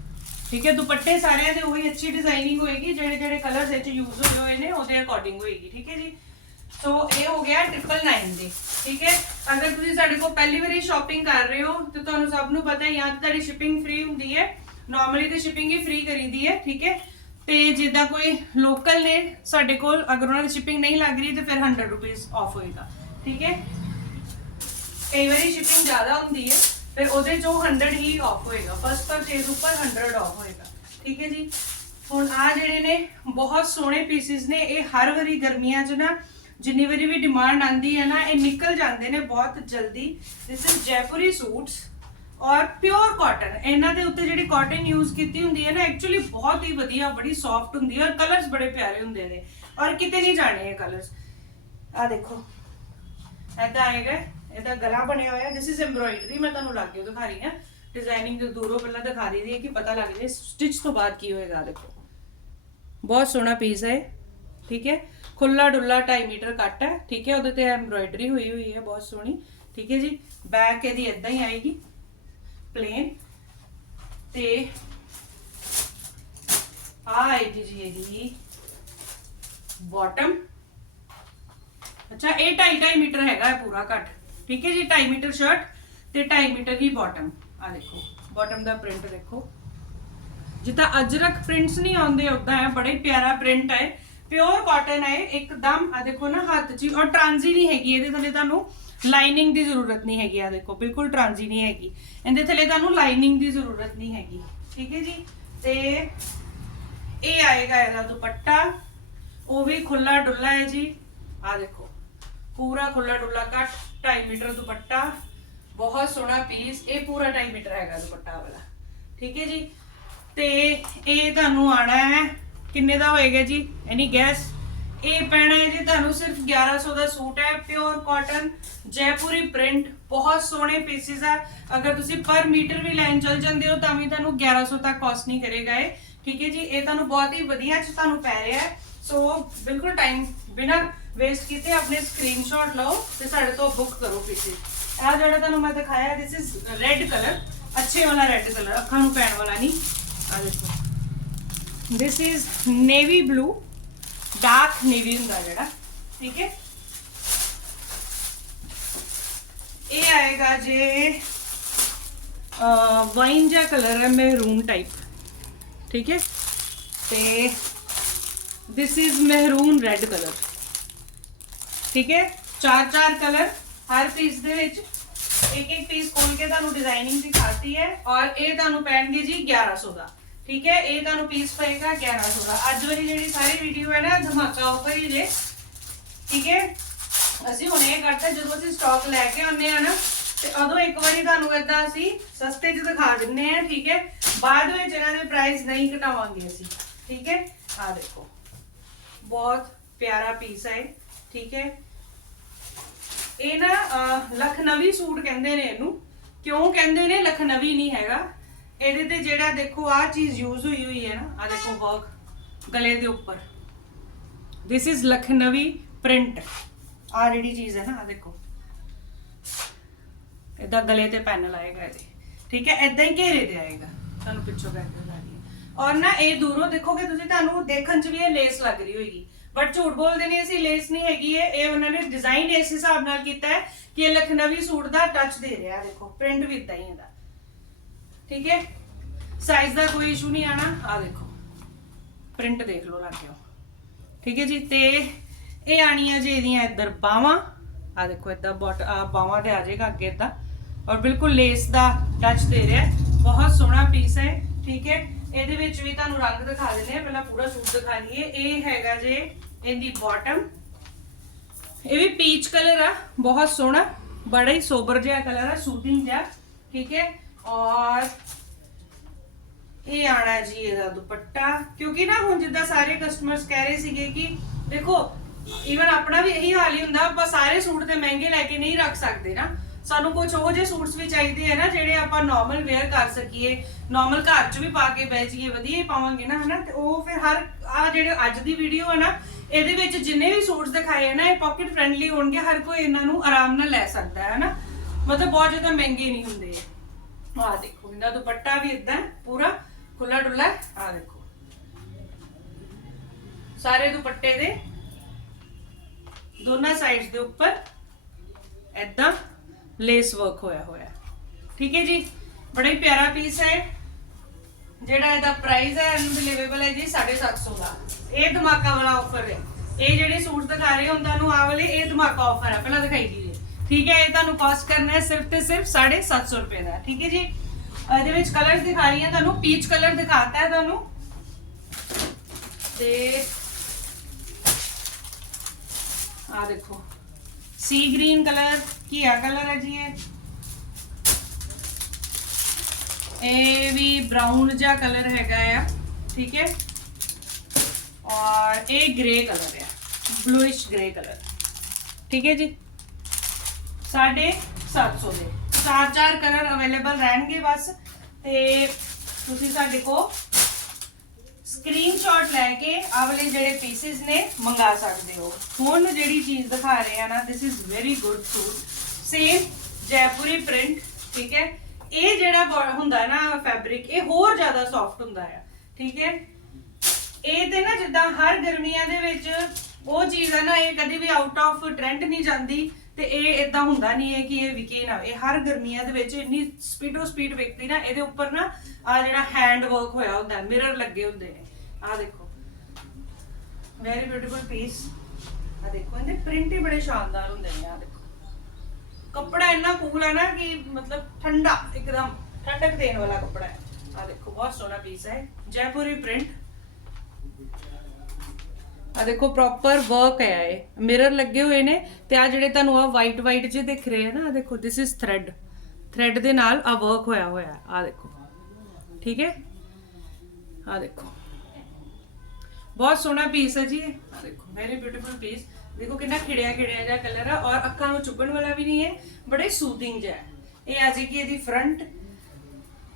ਠੀਕ ਹੈ ਦੁਪੱਟੇ ਸਾਰਿਆਂ ਦੇ ਉਹੀ ਅੱਛੀ ਡਿਜ਼ਾਈਨਿੰਗ ਹੋਏਗੀ ਜਿਹੜੇ ਜਿਹੜੇ ਕਲਰਸ ਇਹ ਚ ਯੂਜ਼ ਹੋਏ ਹੋਏ ਨੇ ਉਹਦੇ ਅਕੋਰਡਿੰਗ ਹੋਏਗੀ ਠੀਕ ਹੈ ਜੀ ਸੋ ਇਹ ਹੋ ਗਿਆ 999 ਦੇ, ਠੀਕ ਹੈ? ਅਗਰ ਤੁਸੀਂ ਸਾਡੇ ਕੋਲ ਪਹਿਲੀ ਵਾਰੀ ਸ਼ਾਪਿੰਗ ਕਰ ਰਹੇ ਹੋ, ਤੇ ਤੁਹਾਨੂੰ ਸਭ ਨੂੰ ਪਤਾ ਹੈ, ਜਾਂ ਤਾਂ ਤੁਹਾਡੀ ਸ਼ਿਪਿੰਗ ਫ੍ਰੀ ਹੁੰਦੀ ਹੈ ਨਾਰਮਲੀ ਤੇ ਸ਼ਿਪਿੰਗ ਹੀ ਫ੍ਰੀ ਕਰੀਦੀ ਹੈ, ਠੀਕ ਹੈ? ਤੇ ਜਿੱਦਾਂ ਕੋਈ ਲੋਕਲ ਨੇ ਸਾਡੇ ਕੋਲ, ਅਗਰ ਉਹਨਾਂ ਦੀ ਸ਼ਿਪਿੰਗ ਨਹੀਂ ਲੱਗ ਰਹੀ, ਤੇ ਫਿਰ 100 ਰੁਪਏ ਆਫ ਹੋਏਗਾ, ਠੀਕ ਹੈ? ਕਈ ਵਾਰੀ ਸ਼ਿਪਿੰਗ ਜ਼ਿਆਦਾ ਹੁੰਦੀ ਹੈ, ਫਿਰ ਉਹਦੇ ਚੋਂ 100 ਹੀ ਆਫ ਹੋਏਗਾ ਫਸਟ ਪਰਚੇਜ਼ ਉੱਪਰ 100 ਆਫ ਹੋਏਗਾ, ਠੀਕ ਹੈ ਜੀ? ਹੁਣ ਆ ਜਿਹੜੇ ਨੇ, ਬਹੁਤ ਸੋਹਣੇ ਪੀਸਿਸ ਨੇ, ਇਹ ਹਰ ਵਾਰੀ ਗਰਮੀਆਂ 'ਚ ਨਾ ਜਿੰਨੀ ਵਾਰੀ ਵੀ ਡਿਮਾਂਡ ਆਂਦੀ ਹੈ ਨਾ ਇਹ ਨਿਕਲ ਜਾਂਦੇ ਨੇ ਬਹੁਤ ਜਲਦੀ ਦਿਸ ਇਜ਼ ਜੈਪੁਰੀ ਸੂਟਸ ਔਰ ਪਿਓਰ ਕਾਟਨ ਇਹਨਾਂ ਦੇ ਉੱਤੇ ਜਿਹੜੀ ਕਾਟਨ ਯੂਜ਼ ਕੀਤੀ ਹੁੰਦੀ ਹੈ ਨਾ ਐਕਚੁਅਲੀ ਬਹੁਤ ਹੀ ਵਧੀਆ ਬੜੀ ਸੌਫਟ ਹੁੰਦੀ ਹੈ ਔਰ ਕਲਰਸ ਬੜੇ ਪਿਆਰੇ ਹੁੰਦੇ ਨੇ ਔਰ ਕਿਤੇ ਨਹੀਂ ਜਾਣੇ ਇਹ ਕਲਰਸ ਆ ਦੇਖੋ ਐਦਾਂ ਆਏਗਾ ਇਹਦਾ ਗਲਾ ਬਣਿਆ ਹੋਇਆ ਦਿਸ ਇਜ਼ ਐਮਬ੍ਰੋਇਡਰੀ ਮੈਂ ਤੁਹਾਨੂੰ ਲੱਗ ਕੇ ਦਿਖਾ ਰਹੀ ਹਾਂ ਡਿਜ਼ਾਈਨਿੰਗ ਦੇ ਦੂਰੋਂ ਪਹਿਲਾਂ ਦਿਖਾ ਰਹੀ ਹੈ ਕਿ ਪਤਾ ਲੱਗ ਜਾਏ ਸਟਿਚ ਤੋਂ ਬਾਅਦ ਕੀ ਹੋਏਗਾ ਦੇਖੋ ਬਹੁਤ ਸੋਹਣਾ ਪੀਸ ਹੈ ਠੀਕ ਹੈ ਖੁੱਲਾ ਡੁੱਲਾ 2.5 ਮੀਟਰ ਕੱਟ ਹੈ, ਠੀਕ ਹੈ, ਉਹਦੇ ਤੇ ਐਮਬ੍ਰੋਇਡਰੀ ਹੋਈ ਹੋਈ ਹੈ, ਬਹੁਤ ਸੋਹਣੀ, ਠੀਕ ਹੈ ਜੀ ਬੈਕ ਇਹਦੀ ਇਦਾਂ ਹੀ ਆਏਗੀ ਪਲੇਨ ਤੇ ਆ ਆਏਗੀ ਜੀ ਇਹਦੀ ਬਾਟਮ ਅੱਛਾ, ਇਹ 2.5 ਮੀਟਰ ਹੈਗਾ ਹੈ ਪੂਰਾ ਕੱਟ, ਠੀਕ ਹੈ ਜੀ 2.5 ਮੀਟਰ ਸ਼ਰਟ ਤੇ 2.5 ਮੀਟਰ ਹੀ ਬਾਟਮ ਆ ਦੇਖੋ ਬਾਟਮ ਦਾ ਪ੍ਰਿੰਟ ਦੇਖੋ, ਜਿੱਦਾਂ ਅਜਰਕ ਪ੍ਰਿੰਟਸ ਨਹੀਂ ਆਉਂਦੇ ਉਦਾਂ ਹੈ, ਬੜੇ ਪਿਆਰਾ ਪ੍ਰਿੰਟ ਹੈ ਪਿਓਰ ਕਾਟਨ ਹੈ ਇੱਕਦਮ ਆ ਦੇਖੋ ਨਾ ਹੱਥ 'ਚ ਹੀ, ਔਰ ਟ੍ਰਾਂਜ਼ੀ ਨਹੀਂ ਹੈਗੀ ਇਹਦੇ ਥੱਲੇ ਤੁਹਾਨੂੰ ਲਾਈਨਿੰਗ ਦੀ ਜ਼ਰੂਰਤ ਨਹੀਂ ਹੈਗੀ ਆ ਦੇਖੋ ਬਿਲਕੁਲ ਟ੍ਰਾਂਜ਼ੀ ਨਹੀਂ ਹੈਗੀ। ਇਹਦੇ ਥੱਲੇ ਤੁਹਾਨੂੰ ਲਾਈਨਿੰਗ ਦੀ ਜ਼ਰੂਰਤ ਨਹੀਂ ਹੈਗੀ ਠੀਕ ਹੈ ਜੀ? ਤੇ ਇਹ ਆਏਗਾ ਇਹਦਾ ਦੁਪੱਟਾ ਉਹ ਵੀ ਖੁੱਲਾ ਡੁੱਲਾ ਹੈ ਜੀ। ਆ ਦੇਖੋ ਪੂਰਾ ਖੁੱਲਾ ਡੁੱਲਾ ਕੱਟ 2.5 ਮੀਟਰ ਦੁਪੱਟਾ ਬਹੁਤ ਸੋਹਣਾ ਪੀਸ ਇਹ ਪੂਰਾ 2.5 ਮੀਟਰ ਹੈਗਾ ਦੁਪੱਟਾ ਵਾਲਾ ਠੀਕ ਹੈ ਜੀ? ਤੇ ਇਹ ਤੁਹਾਨੂੰ ਆਣਾ ਹੈ ਕਿੰਨੇ ਦਾ ਹੋਏਗਾ ਜੀ? ਐਨੀ ਗੈਸ ਇਹ ਪੈਣਾ ਹੈ ਜੀ ਤੁਹਾਨੂੰ ਸਿਰਫ 1100 ਦਾ ਸੂਟ ਹੈ ਪਿਓਰ ਕਾਟਨ ਜੈਪੁਰੀ ਪ੍ਰਿੰਟ ਬਹੁਤ ਸੋਹਣੇ ਪੀਸਿਸ ਆ। ਅਗਰ ਤੁਸੀਂ ਪਰ ਮੀਟਰ ਵੀ ਲੈਣ ਚਲ ਜਾਂਦੇ ਹੋ, ਤਾਂ ਵੀ ਤੁਹਾਨੂੰ 1100 ਤੱਕ ਕਾਸਟ ਨਹੀਂ ਕਰੇਗਾ ਇਹ। ਠੀਕ ਹੈ ਜੀ? ਇਹ ਤੁਹਾਨੂੰ ਬਹੁਤ ਹੀ ਵਧੀਆ ਚ ਤੁਹਾਨੂੰ ਪੈ ਰਿਹਾ ਹੈ। ਸੋ ਬਿਲਕੁਲ ਟਾਈਮ ਬਿਨਾ ਵੇਸਟ ਕੀਤੇ ਆਪਣੇ ਸਕਰੀਨਸ਼ਾਟ ਲਓ ਤੇ ਸਾਡੇ ਤੋਂ ਬੁੱਕ ਕਰੋ ਪੀਸਿਸ ਆ ਜਿਹੜਾ ਤੁਹਾਨੂੰ ਮੈਂ ਦਿਖਾਇਆ ਦਿਸ ਇਜ਼ ਰੈੱਡ ਕਲਰ ਅੱਛੇ ਵਾਲਾ ਰੈੱਡ ਕਲਰ ਅੱਖਾਂ ਨੂੰ ਪੈਣ ਵਾਲਾ ਨਹੀਂ। ਆ ਦੇਖੋ। This is navy blue dark navy ਹੁੰਦਾ ਜਿਹੜਾ। ਠੀਕ ਹੈ? ਇਹ ਆਏਗਾ ਜੇ ਵਾਈਨ ਜਿਹਾ ਕਲਰ ਹੈ ਮਹਿਰੂਨ ਟਾਈਪ ਠੀਕ ਹੈ? ਤੇ this is maroon red colour ਠੀਕ ਹੈ? ਚਾਰ ਚਾਰ ਕਲਰ ਹਰ ਪੀਸ ਦੇ ਵਿੱਚ। ਇੱਕ ਇੱਕ ਪੀਸ ਖੋਲ ਕੇ ਤੁਹਾਨੂੰ ਡਿਜ਼ਾਈਨਿੰਗ ਦਿਖਾਤੀ ਹੈ। ਔਰ ਇਹ ਤੁਹਾਨੂੰ ਪੈਣਗੇ ਜੀ 1100 ਦਾ। ਠੀਕ ਹੈ ਇਹ ਤੁਹਾਨੂੰ ਪੀਸ ਪਏਗਾ 1100 ਦਾ। ਅੱਜ ਵਾਲੀ ਜਿਹੜੀ ਸਾਰੀ ਵੀਡੀਓ ਹੈ ਨਾ ਧਮਾਕਾ ਆਫਰ ਹੀ ਜੇ ਠੀਕ ਹੈ ਅਸੀਂ ਹੁਣ ਇਹ ਕਰਤਾ ਜਦੋਂ ਅਸੀਂ ਸਟਾਕ ਲੈ ਕੇ ਆਉਂਦੇ ਆ ਨਾ ਤੇ ਉਦੋਂ ਇੱਕ ਵਾਰੀ ਤੁਹਾਨੂੰ ਇਦਾਂ ਅਸੀਂ ਸਸਤੇ 'ਚ ਦਿਖਾ ਦਿੰਨੇ ਆ ਠੀਕ ਹੈ। ਬਾਅਦ ਵਿੱਚ ਇਹਨਾਂ ਦੇ ਪ੍ਰਾਈਸ ਨਹੀਂ ਘਟਾਵਾਂਗੇ ਅਸੀਂ। ਠੀਕ ਹੈ ਆ ਦੇਖੋ। ਬਹੁਤ ਪਿਆਰਾ ਪੀਸ ਹੈ ਇਹ, ਠੀਕ ਹੈ। ਇਹ ਨਾ ਲਖਨਵੀ ਸੂਟ ਕਹਿੰਦੇ ਨੇ ਇਹਨੂੰ। ਕਿਉਂ ਕਹਿੰਦੇ ਨੇ? ਲਖਨਵੀ ਨਹੀਂ ਹੈਗਾ। ਇਹਦੇ ਤੇ ਜਿਹੜਾ ਦੇਖੋ ਆ ਚੀਜ਼ ਯੂਜ਼ ਹੋਈ ਹੋਈ ਹੈ ਨਾ ਆ ਦੇਖੋ ਵਰਕ ਗਲੇ ਦੇ ਉੱਪਰ। ਦਿਸ ਇਜ਼ ਲਖਨਵੀ ਪ੍ਰਿੰਟ ਆ ਜਿਹੜੀ ਚੀਜ਼ ਹੈ ਨਾ ਆ ਦੇਖੋ। ਇਦਾਂ ਗਲੇ ਤੇ ਪੈਨਲ ਆਏਗਾ ਇਹਦੇ। ਠੀਕ ਹੈ ਇਦਾਂ ਹੀ ਘੇਰੇ ਤੇ ਆਏਗਾ। ਤੁਹਾਨੂੰ ਪਿੱਛੋਂ ਪੈਨਲ ਆ ਰਹੀ ਹੈ ਔਰ ਨਾ ਇਹ ਦੂਰੋਂ ਦੇਖੋਗੇ ਤੁਸੀਂ, ਤੁਹਾਨੂੰ ਦੇਖਣ 'ਚ ਵੀ ਇਹ ਲੇਸ ਲੱਗ ਰਹੀ ਹੋਏਗੀ। ਬਟ ਝੂਠ ਬੋਲਦੇ ਨਹੀਂ ਅਸੀਂ ਲੇਸ ਨਹੀਂ ਹੈਗੀ ਇਹ। ਇਹ ਉਹਨਾਂ ਨੇ ਡਿਜ਼ਾਈਨ ਇਸ ਹਿਸਾਬ ਨਾਲ ਕੀਤਾ ਹੈ ਕਿ ਇਹ ਲਖਨਵੀ ਸੂਟ ਦਾ ਟੱਚ ਦੇ ਰਿਹਾ, ਦੇਖੋ। ਪ੍ਰਿੰਟ ਵੀ ਇਦਾਂ ਹੀ ਇਹਦਾ। ਠੀਕ ਹੈ? ਸਾਈਜ਼ ਦਾ ਕੋਈ ਇਸ਼ੂ ਨਹੀਂ ਆਣਾ। ਆ ਦੇਖੋ। ਪ੍ਰਿੰਟ ਦੇਖ ਲਓ ਲੱਗਿਓ ਠੀਕ ਹੈ ਜੀ? ਤੇ ਇਹ ਆਣੀਆਂ ਜੀ ਇਹਦੀਆਂ ਇੱਧਰ ਬਾਹਾਂ। ਆ ਦੇਖੋ, ਇਦਾਂ ਬਟ ਆ ਬਾਹਾਂ ਤੇ ਆ ਜਾਏਗਾ ਅੱਗੇ ਇਦਾਂ। ਔਰ ਬਿਲਕੁਲ ਲੇਸ ਦਾ ਟੱਚ ਦੇ ਰਿਹਾ ਬਹੁਤ ਸੋਹਣਾ ਪੀਸ ਹੈ, ਠੀਕ ਹੈ? ਇਹਦੇ ਵਿੱਚ ਵੀ ਤੁਹਾਨੂੰ ਰੰਗ ਦਿਖਾ ਦਿੰਦੇ ਆ ਪਹਿਲਾਂ ਪੂਰਾ ਸੂਟ ਦਿਖਾ ਲਈਏ ਇਹ ਹੈਗਾ ਜੇ, ਇਹਦੀ ਬਾਟਮ ਇਹ ਵੀ ਪੀਚ ਕਲਰ ਆ। ਬਹੁਤ ਸੋਹਣਾ। ਬੜਾ ਹੀ ਸੋਬਰ ਜਿਹਾ ਕਲਰ ਆ ਸੂਟਿੰਗ ਜਿਹਾ। ਠੀਕ ਹੈ? ਔਰ ਇਹ ਆਣਾ ਜੀ ਇਹਦਾ ਦੁਪੱਟਾ। ਕਿਉਂਕਿ ਨਾ ਹੁਣ ਜਿੱਦਾਂ ਸਾਰੇ ਕਸਟਮਰਸ ਕਹਿ ਰਹੇ ਸੀਗੇ ਕਿ ਦੇਖੋ ਈਵਨ ਆਪਣਾ ਵੀ ਇਹੀ ਹਾਲ ਹੀ ਹੁੰਦਾ, ਆਪਾਂ ਸਾਰੇ ਸੂਟ ਤੇ ਮਹਿੰਗੇ ਲੈ ਕੇ ਨਹੀਂ ਰੱਖ ਸਕਦੇ ਨਾ। ਸਾਨੂੰ ਕੁਝ ਉਹ ਜਿਹੇ ਸੂਟਸ ਵੀ ਚਾਹੀਦੇ ਆ ਨਾ, ਜਿਹੜੇ ਆਪਾਂ ਨਾਰਮਲ ਵੇਅਰ ਕਰ ਸਕੀਏ ਨਾਰਮਲ ਘਰ 'ਚ ਵੀ ਪਾ ਕੇ ਬਹਿ ਜਾਈਏ, ਵਧੀਆ ਹੀ ਪਾਵਾਂਗੇ ਨਾ, ਹਨਾ? ਤੇ ਉਹ ਫਿਰ ਹਰ ਆ ਜਿਹੜੇ ਅੱਜ ਦੀ ਵੀਡੀਓ ਹੈ ਨਾ, ਇਹਦੇ ਵਿੱਚ ਜਿੰਨੇ ਵੀ ਸੂਟਸ ਦਿਖਾਏ ਆ ਨਾ, ਇਹ ਪਾਕਟ ਫ੍ਰੈਂਡਲੀ ਹੋਣਗੇ, ਹਰ ਕੋਈ ਇਹਨਾਂ ਨੂੰ ਆਰਾਮ ਨਾਲ ਲੈ ਸਕਦਾ ਹੈ ਨਾ ਮਤਲਬ ਬਹੁਤ ਜ਼ਿਆਦਾ ਮਹਿੰਗੇ ਨਹੀਂ ਹੁੰਦੇ ਆ ਦੇਖੋ, ਇਹਦਾ ਦੁਪੱਟਾ ਵੀ ਇਦਾਂ ਪੂਰਾ ਖੁੱਲਾ ਡੁੱਲਾ ਆ ਦੇਖੋ। ਸਾਰੇ ਦੁਪੱਟੇ ਦੇ ਦੋਨਾਂ ਸਾਈਡਸ ਦੇ ਉੱਪਰ ਐਦਾਂ ਲੇਸ ਵਰਕ ਹੋਇਆ ਹੋਇਆ ਠੀਕ ਹੈ ਜੀ? ਬੜਾ ਹੀ ਪਿਆਰਾ ਪੀਸ ਹੈ ਜਿਹੜਾ ਇਹਦਾ ਪ੍ਰਾਈਸ ਹੈ ਅਨਬਿਲੀਵੇਬਲ ਹੈ ਜੀ 750 ਦਾ। ਇਹ ਧਮਾਕਾ ਵਾਲਾ ਆਫਰ ਹੈ। ਇਹ ਜਿਹੜੇ ਸੂਟ ਦਿਖਾ ਰਹੇ ਹਾਂ, ਤੁਹਾਨੂੰ ਆ ਵਾਲੇ, ਇਹ ਧਮਾਕਾ ਆਫਰ ਹੈ। ਪਹਿਲਾਂ ਦਿਖਾਈ ਦੀਏ ਠੀਕ ਹੈ ਇਹ ਤੁਹਾਨੂੰ ਕਾਸਟ ਕਰਨਾ ਹੈ ਸਿਰਫ ਤੇ ਸਿਰਫ 750 ਰੁਪਏ ਦਾ ਠੀਕ ਹੈ ਜੀ ਇਹਦੇ ਵਿੱਚ ਕਲਰਸ ਦਿਖਾ ਰਹੀ ਹਾਂ ਤੁਹਾਨੂੰ ਪੀਚ ਕਲਰ ਦਿਖਾਤਾ ਹੈ ਤੁਹਾਨੂੰ ਤੇ ਆ ਦੇਖੋ ਸੀ ਗ੍ਰੀਨ ਕਲਰ ਕੀਆ ਕਲਰ ਹੈ ਜੀ ਇਹ ਇਹ ਵੀ ਬ੍ਰਾਊਨ ਜਿਹਾ ਕਲਰ ਹੈਗਾ ਆ, ਠੀਕ ਹੈ? ਔਰ ਇਹ ਗ੍ਰੇ ਕਲਰ ਹੈ ਬਲੂਇਸ਼ ਗ੍ਰੇ ਕਲਰ ਠੀਕ ਹੈ ਜੀ? 750 ਦੇ। ਚਾਰ ਚਾਰ ਕਲਰ ਅਵੇਲੇਬਲ ਰਹਿਣਗੇ ਬਸ। ਤੇ ਤੁਸੀਂ ਸਾਡੇ ਕੋ ਸਕਰੀਨਸ਼ਾਟ ਲੈ ਕੇ ਆਹ ਜਿਹੜੇ ਪੀਸਿਸ ਨੇ ਮੰਗਾ ਸਕਦੇ ਹੋ। ਹੁਣ ਜਿਹੜੀ ਚੀਜ਼ ਦਿਖਾ ਰਹੇ ਆ ਨਾ this is very good suit same Jaipuri print ਠੀਕ ਹੈ? ਇਹ ਜਿਹੜਾ ਹੁੰਦਾ ਨਾ ਫੈਬਰਿਕ ਇਹ ਹੋਰ ਜ਼ਿਆਦਾ ਸੌਫਟ ਹੁੰਦਾ ਆ, ਠੀਕ ਹੈ? ਇਹ ਤੇ ਨਾ ਜਿੱਦਾਂ ਹਰ ਗਰਮੀਆਂ ਦੇ ਵਿੱਚ ਉਹ ਚੀਜ਼ ਹੈ ਨਾ, ਇਹ ਕਦੇ ਵੀ ਆਊਟ ਆਫ ਟ੍ਰੈਂਡ ਨਹੀਂ ਜਾਂਦੀ। ਤੇ ਇਹ ਇਦਾਂ ਹੁੰਦਾ ਨਹੀਂ ਹੈ ਕਿ ਇਹ ਵਿਕੇ ਨਾ ਇਹ ਹਰ ਗਰਮੀਆਂ ਦੇ ਵਿੱਚ ਇੰਨੀ ਸਪੀਡੋ ਸਪੀਡ ਵਿਕਦੀ ਨਾ, ਇਹਦੇ ਉੱਪਰ ਨਾ ਆ ਜਿਹੜਾ ਹੈਂਡ ਵਰਕ ਹੋਇਆ ਹੁੰਦਾ ਮਿਰਰ ਲੱਗੇ ਹੁੰਦੇ ਨੇ। ਆ ਦੇਖੋ। ਵੈਰੀ ਬਿਊਟੀਫੁਲ ਪੀਸ ਆ ਦੇਖੋ, ਇਹਦੇ ਪ੍ਰਿੰਟ ਹੀ ਬੜੇ ਸ਼ਾਨਦਾਰ ਹੁੰਦੇ ਨੇ ਆ ਦੇਖੋ। ਕੱਪੜਾ ਇੰਨਾ ਕੂਲ ਹੈ ਨਾ ਕਿ ਮਤਲਬ ਠੰਡਾ, ਇੱਕਦਮ ਠੰਡਕ ਦੇਣ ਵਾਲਾ ਕੱਪੜਾ ਹੈ। ਆ ਦੇਖੋ, ਬਹੁਤ ਸੋਹਣਾ ਪੀਸ ਹੈ। ਜੈਪੁਰੀ ਪ੍ਰਿੰਟ ਆ ਦੇਖੋ ਪ੍ਰੋਪਰ ਵਰਕ ਹੈ ਇਹ। ਮਿਰਰ ਲੱਗੇ ਹੋਏ ਨੇ ਤੇ ਆ ਜਿਹੜੇ ਤੁਹਾਨੂੰ ਆ ਵਾਈਟ ਵਾਈਟ ਜਿਹੇ ਦਿਖ ਰਹੇ ਆ ਨਾ ਆ ਦੇਖੋ ਥਿਸ ਇਜ਼ ਥ੍ਰੈਡ ਥ੍ਰੈਡ ਦੇ ਨਾਲ ਆ ਵਰਕ ਹੋਇਆ ਹੋਇਆ ਆ ਦੇਖੋ। ਠੀਕ ਹੈ? ਆ ਦੇਖੋ। ਬਹੁਤ ਸੋਹਣਾ ਪੀਸ ਹੈ ਜੀ ਇਹ। ਆਹ ਦੇਖੋ ਵੈਰੀ ਬਿਊਟੀਫੁਲ ਪੀਸ ਦੇਖੋ ਕਿੰਨਾ ਖਿੜਿਆ ਖਿੜਿਆ ਜਿਹਾ ਕਲਰ ਹੈ ਔਰ ਅੱਖਾਂ ਨੂੰ ਚੁੱਭਣ ਵਾਲਾ ਵੀ ਨਹੀਂ ਹੈ, ਬੜੇ ਸੂਥਿੰਗ ਜਿਹਾ ਹੈ। ਇਹ ਆ ਜਾਏਗੀ ਇਹਦੀ ਫਰੰਟ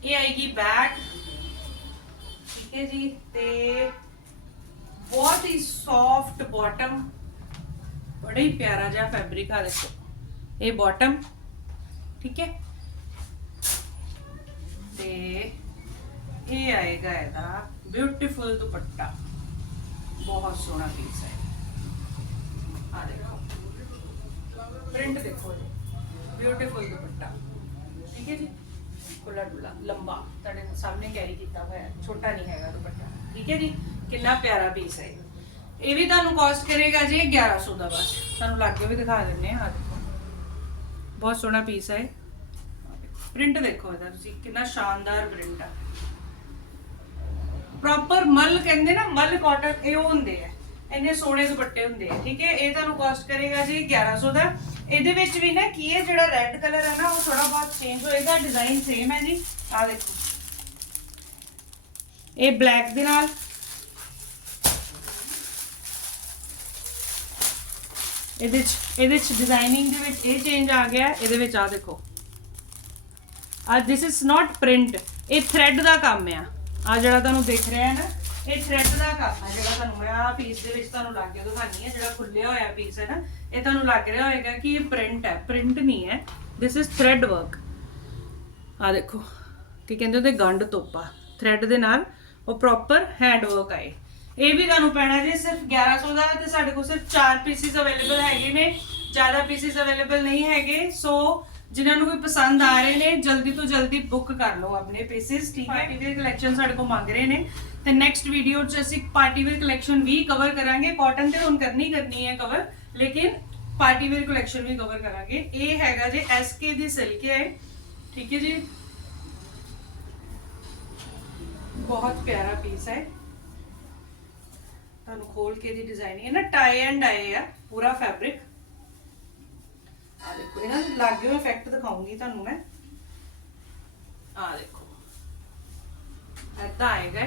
ਇਹ ਆਏਗੀ ਬੈਕ ਠੀਕ ਹੈ ਜੀ, ਤੇ ਬਹੁਤ ਹੀ ਸੌਫਟ ਬਾਟਮ ਬੜਾ ਹੀ ਪਿਆਰਾ ਜਿਹਾ ਫੈਬਰਿਕ ਆ ਦੇਖੋ ਇਹ ਬਾਟਮ ਠੀਕ ਹੈ? ਤੇ ਇਹ ਆਏਗਾ ਇਹਦਾ ਬਿਊਟੀਫੁਲ ਦੁਪੱਟਾ। ਬਹੁਤ ਸੋਹਣਾ ਪੀਸ ਹੈ। ਆ ਦੇਖੋ। ਪ੍ਰਿੰਟ ਦੇਖੋ ਜੀ ਬਿਊਟੀਫੁਲ ਦੁਪੱਟਾ। ਠੀਕ ਹੈ ਜੀ? ਖੁੱਲਾ ਡੁੱਲਾ ਲੰਬਾ। ਤੁਹਾਡੇ ਸਾਹਮਣੇ ਕੈਰੀ ਕੀਤਾ ਹੋਇਆ ਛੋਟਾ ਨਹੀਂ ਹੈਗਾ ਦੁਪੱਟਾ। ਠੀਕ ਹੈ ਜੀ? ਕਿੰਨਾ ਪਿਆਰਾ ਪੀਸ ਹੈ ਇਹ। ਵੀ ਤੁਹਾਨੂੰ ਕਾਸਟ ਕਰੇਗਾ ਜੀ 1100 ਦਾ ਬਸ। ਤੁਹਾਨੂੰ ਲਾਗੇ ਵੀ ਦਿਖਾ ਦਿੰਨੇ ਆ ਬਹੁਤ ਸੋਹਣਾ ਪੀਸ ਹੈ ਪ੍ਰਿੰਟ ਦੇਖੋ ਇਹਦਾ ਤੁਸੀਂ, ਕਿੰਨਾ ਸ਼ਾਨਦਾਰ ਪ੍ਰਿੰਟ ਆ। ਪ੍ਰੋਪਰ ਮਲ ਕਹਿੰਦੇ ਨਾ, ਮਲ ਕਾਟਨ ਇਹ ਉਹ ਹੁੰਦੇ ਆ। ਇੰਨੇ ਸੋਹਣੇ ਦੁਪੱਟੇ ਹੁੰਦੇ ਆ, ਠੀਕ ਹੈ? ਇਹ ਤੁਹਾਨੂੰ ਕਾਸਟ ਕਰੇਗਾ ਜੀ 1100 ਦਾ। ਇਹਦੇ ਵਿੱਚ ਵੀ ਨਾ ਕੀ ਹੈ, ਜਿਹੜਾ ਰੈੱਡ ਕਲਰ ਹੈ ਨਾ, ਉਹ ਥੋੜਾ ਬਹੁਤ ਚੇਂਜ ਹੋਏਗਾ। ਡਿਜ਼ਾਈਨ ਸੇਮ ਹੈ ਜੀ। ਆ ਦੇਖੋ। ਇਹ ਬਲੈਕ ਦੇ ਨਾਲ ਇਹਦੇ ਚ ਇਹਦੇ ਚ ਡਿਜ਼ਾਈਨਿੰਗ ਦੇ ਵਿੱਚ ਇਹ ਚੇਂਜ ਆ ਗਿਆ, ਇਹਦੇ ਵਿੱਚ ਆ ਦੇਖੋ। ਆ ਦਿਸ ਇਜ਼ ਨਾਟ ਪ੍ਰਿੰਟ ਇਹ ਥ੍ਰੈਡ ਦਾ ਕੰਮ ਆ। ਆ ਜਿਹੜਾ ਤੁਹਾਨੂੰ ਦਿਖ ਰਿਹਾ ਹੈ ਨਾ, ਇਹ ਥ੍ਰੈਡ ਦਾ ਕੰਮ ਆ ਜਿਹੜਾ ਤੁਹਾਨੂੰ ਮੈਂ ਆ ਪੀਸ ਦੇ ਵਿੱਚ ਤੁਹਾਨੂੰ ਲੱਗ ਗਿਆ ਦਿਖਾਣੀ ਹੈ ਜਿਹੜਾ ਖੁੱਲਿਆ ਹੋਇਆ ਪੀਸ ਹੈ ਨਾ, ਇਹ ਤੁਹਾਨੂੰ ਲੱਗ ਰਿਹਾ ਹੋਏਗਾ ਕਿ ਇਹ ਪ੍ਰਿੰਟ ਹੈ ਪ੍ਰਿੰਟ ਨਹੀਂ ਹੈ। ਦਿਸ ਇਜ਼ ਥ੍ਰੈਡ ਵਰਕ ਆ ਦੇਖੋ, ਕੀ ਕਹਿੰਦੇ ਉਹਦੇ ਗੰਢ ਤੋਪਾ। ਥ੍ਰੈਡ ਦੇ ਨਾਲ ਉਹ ਪ੍ਰੋਪਰ ਹੈਂਡ ਵਰਕ ਆਏ ਇਹ ਵੀ ਤੁਹਾਨੂੰ ਪੈਣਾ ਜੀ ਸਿਰਫ 1100 ਦਾ ਤੇ ਸਾਡੇ ਕੋਲ ਸਿਰਫ 4 ਪੀਸਿਸ ਅਵੇਲੇਬਲ ਹੈਗੇ ਨੇ। ਜ਼ਿਆਦਾ ਪੀਸਿਸ ਅਵੇਲੇਬਲ ਨਹੀਂ ਹੈਗੇ। ਸੋ ਜਿਨ੍ਹਾਂ ਨੂੰ ਵੀ ਪਸੰਦ ਆ ਰਹੇ ਨੇ ਜਲਦੀ ਤੋਂ ਜਲਦੀ ਬੁੱਕ ਕਰ ਲਓ ਆਪਣੇ ਪੀਸਿਸ ਠੀਕ ਹੈ? ਪਾਰਟੀ ਵੇਅਰ ਕਲੈਕਸ਼ਨ ਸਾਡੇ ਕੋਲ ਮੰਗ ਰਹੇ ਨੇ। ਤੇ ਨੈਕਸਟ ਵੀਡੀਓ 'ਚ ਅਸੀਂ ਪਾਰਟੀ ਵੇਅਰ ਕਲੈਕਸ਼ਨ ਵੀ ਕਵਰ ਕਰਾਂਗੇ। ਕਾਟਨ ਤੇ ਹੁਣ ਕਰਨੀ ਕਰਨੀ ਹੈ ਕਵਰ ਲੇਕਿਨ ਪਾਰਟੀ ਵੇਅਰ ਕਲੈਕਸ਼ਨ ਵੀ ਕਵਰ ਕਰਾਂਗੇ। ਇਹ ਹੈਗਾ ਜੀ ਐਸਕੇ ਦੀ ਸਿਲਕ ਹੈ। ਠੀਕ ਹੈ ਜੀ? ਬਹੁਤ ਪਿਆਰਾ ਪੀਸ ਹੈ। ਤੁਹਾਨੂੰ ਖੋਲ ਕੇ ਦੀ ਡਿਜ਼ਾਈਨਿੰਗ ਇਹ ਨਾ ਟਾਈ ਐਂਡ ਆਏ ਆ, ਪੂਰਾ ਫੈਬਰਿਕ ਆ ਦੇਖੋ, ਇਹਨਾਂ ਦੇ ਲਾਗੇ ਇਫੈਕਟ ਦਿਖਾਉਂਗੀ ਤੁਹਾਨੂੰ ਮੈਂ। ਆ ਦੇਖੋ। ਏਦਾਂ ਆਏਗਾ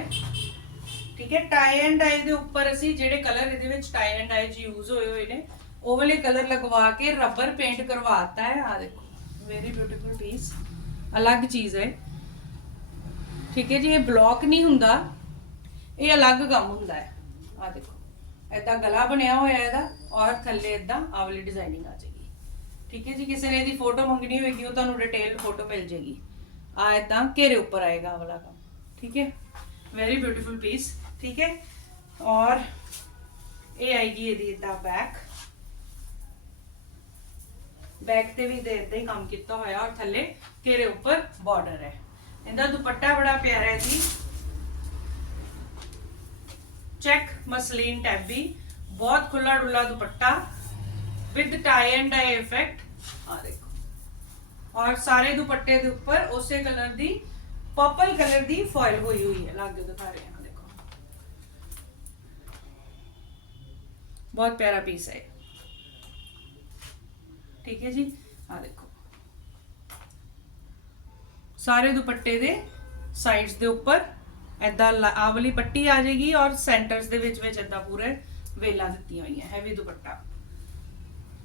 ਠੀਕ ਹੈ ਟਾਈ ਐਂਡ ਡਾਈ ਦੇ ਉੱਪਰ ਅਸੀਂ ਜਿਹੜੇ ਕਲਰ ਇਹਦੇ ਵਿੱਚ ਟਾਈ ਐਂਡ ਡਾਈ ਚ ਯੂਜ਼ ਹੋਏ ਹੋਏ ਨੇ, ਉਹ ਵਾਲੇ ਕਲਰ ਲਗਵਾ ਕੇ ਰਬਰ ਪੇਂਟ ਕਰਵਾਤਾ ਹੈ। ਆ ਦੇਖੋ ਵੈਰੀ ਬਿਊਟੀਫੁਲ ਪੀਸ ਅਲੱਗ ਚੀਜ਼ ਹੈ ਠੀਕ ਹੈ ਜੀ, ਇਹ ਬਲੌਕ ਨਹੀਂ ਹੁੰਦਾ, ਇਹ ਅਲੱਗ ਕੰਮ ਹੁੰਦਾ ਹੈ। ਆ ਦੇਖੋ ਏਦਾਂ ਗਲਾ ਬਣਿਆ ਹੋਇਆ ਇਹਦਾ ਔਰ ਥੱਲੇ ਏਦਾਂ ਆਹ ਡਿਜ਼ਾਈਨਿੰਗ ਆ ਜਾਏਗੀ। ਠੀਕ ਹੈ ਜੀ, ਕਿਸੇ ਨੇ ਇਹਦੀ ਫੋਟੋ ਮੰਗਣੀ ਹੋਏਗੀ, ਉਹ ਤੁਹਾਨੂੰ ਡਿਟੇਲ ਫੋਟੋ ਮਿਲ ਜਾਏਗੀ। ਆ ਏਦਾਂ ਘੇਰੇ ਉੱਪਰ ਆਏਗਾ ਆਹ ਕੰਮ। ਠੀਕ ਹੈ? ਵੈਰੀ ਬਿਊਟੀਫੁਲ ਪੀਸ ਠੀਕ ਹੈ? ਔਰ ਇਹ ਆਏਗੀ ਇਹਦੀ ਏਦਾਂ ਬੈਕ ਬੈਕ ਤੇ ਵੀ ਦੇ ਏਦਾਂ ਹੀ ਕੰਮ ਕੀਤਾ ਹੋਇਆ ਔਰ ਥੱਲੇ ਘੇਰੇ ਉੱਪਰ ਬਾਰਡਰ ਹੈ। ਇਹਦਾ ਦੁਪੱਟਾ ਬੜਾ ਪਿਆਰਾ ਹੈ ਜੀ। ਚੈੱਕ ਮਸਲੀਨ ਟੈਬੀ ਬਹੁਤ ਖੁੱਲਾ ਡੁੱਲਾ dupatta with tie and dye effect ਆ ਦੇਖੋ ਔਰ ਸਾਰੇ ਦੁਪੱਟੇ ਦੇ ਉੱਪਰ ਉਸੇ ਕਲਰ ਦੀ ਪਰਪਲ ਕਲਰ ਦੀ ਫੋਇਲ ਹੋਈ ਹੋਈ ਹੈ ਲਾਗੇ ਦਿਖਾ ਰਹੇ ਹਾਂ ਦੇਖੋ ਬਹੁਤ ਪਿਆਰਾ ਪੀਸ ਹੈ ਇਹ। ਠੀਕ ਹੈ ਜੀ ਆ ਦੇਖੋ ਸਾਰੇ ਦੁਪੱਟੇ ਦੇ ਸਾਈਡਸ ਦੇ ਉੱਪਰ ਐਦਾਂ ਆ ਵਾਲੀ ਪੱਟੀ ਆ ਜਾਏਗੀ ਔਰ ਸੈਂਟਰਸ ਦੇ ਵਿੱਚ ਵਿੱਚ ਐਦਾਂ ਪੂਰੇ ਵੇਲਾਂ ਦਿੱਤੀਆਂ ਹੋਈਆਂ ਹੈਵੀ ਦੁਪੱਟਾ।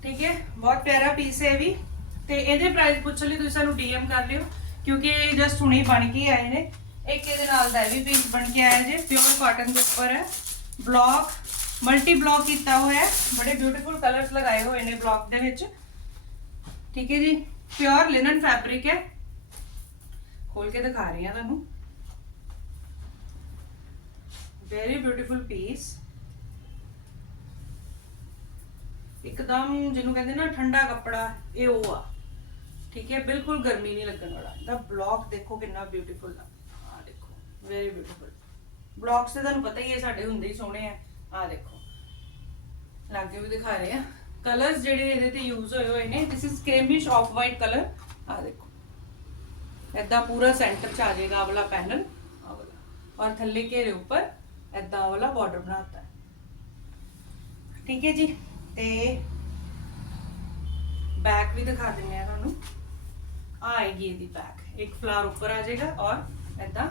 ਠੀਕ ਹੈ? ਬਹੁਤ ਪਿਆਰਾ ਪੀਸ ਹੈ ਵੀ। ਤੇ ਇਹਦੇ ਪ੍ਰਾਈਸ ਪੁੱਛਣ ਲਈ ਤੁਸੀਂ ਸਾਨੂੰ ਡੀਐਮ ਕਰ ਲਿਓ, ਕਿਉਂਕਿ ਇਹ ਜਸਟ ਹੁਣੇ ਬਣ ਕੇ ਆਏ ਨੇ। ਇੱਕ ਇਹਦੇ ਨਾਲ ਦਾ ਵੀ ਪੀਸ ਬਣ ਕੇ ਆਇਆ ਜੇ ਪਿਓਰ ਕਾਟਨ ਦੇ ਉੱਪਰ ਹੈ। ਬਲੌਕ ਮਲਟੀ ਬਲੌਕ ਕੀਤਾ ਹੋਇਆ ਹੈ। ਬੜੇ ਬਿਊਟੀਫੁਲ ਕਲਰਸ ਲਗਾਏ ਹੋਏ ਨੇ ਬਲੌਕ ਦੇ ਵਿੱਚ। ਠੀਕ ਹੈ ਜੀ? ਪਿਓਰ ਲਿਨਨ ਫੈਬਰਿਕ ਹੈ। ਖੋਲ ਕੇ ਦਿਖਾ ਰਹੀ ਆ ਤੁਹਾਨੂੰ। ਵੈਰੀ ਬਿਊਟੀਫੁਲ ਪੀਸ ਇੱਕਦਮ ਜਿਹਨੂੰ ਕਹਿੰਦੇ ਨਾ ਠੰਡਾ ਕੱਪੜਾ, ਇਹ ਉਹ ਆ। ਠੀਕ ਹੈ, ਬਿਲਕੁਲ ਗਰਮੀ ਨਹੀਂ ਲੱਗਣ ਵਾਲਾ। ਦਾ ਬਲੌਕ ਦੇਖੋ ਕਿੰਨਾ ਬਿਊਟੀਫੁਲ ਆ। ਆ ਦੇਖੋ ਵੈਰੀ ਬਿਊਟੀਫੁਲ ਬਲੌਕਸ ਤੇ ਤੁਹਾਨੂੰ ਪਤਾ ਹੀ ਹੈ, ਸਾਡੇ ਹੁੰਦੇ ਹੀ ਸੋਹਣੇ ਆ। ਆ ਦੇਖੋ। ਲਾਗੇ ਵੀ ਦਿਖਾ ਰਹੇ ਆ। ਕਲਰਸ ਜਿਹੜੇ ਇਹਦੇ ਤੇ ਯੂਜ਼ ਹੋਏ ਹੋਏ ਨੇ this is creamish off white colour ਆ ਦੇਖੋ। ਏਦਾਂ ਪੂਰਾ ਸੈਂਟਰ ਚ ਆ ਜਾਏਗਾ ਆਹ ਵਾਲਾ ਪੈਨਲ ਆ ਔਰ ਥੱਲੇ ਘੇਰੇ ਉੱਪਰ ਏਦਾਂ ਆਹ ਵਾਲਾ ਬਾਰਡਰ ਬਣਾਤਾ। ਹੈ ਠੀਕ ਹੈ ਜੀ, ਤੇ ਬੈਕ ਵੀ ਦਿਖਾ ਦਿੰਦੇ ਆ ਤੁਹਾਨੂੰ। ਆਏਗੀ ਇਹਦੀ ਬੈਕ ਇੱਕ ਫਲਾਰ ਉੱਪਰ ਆ ਜਾਏਗਾ ਔਰ ਏਦਾਂ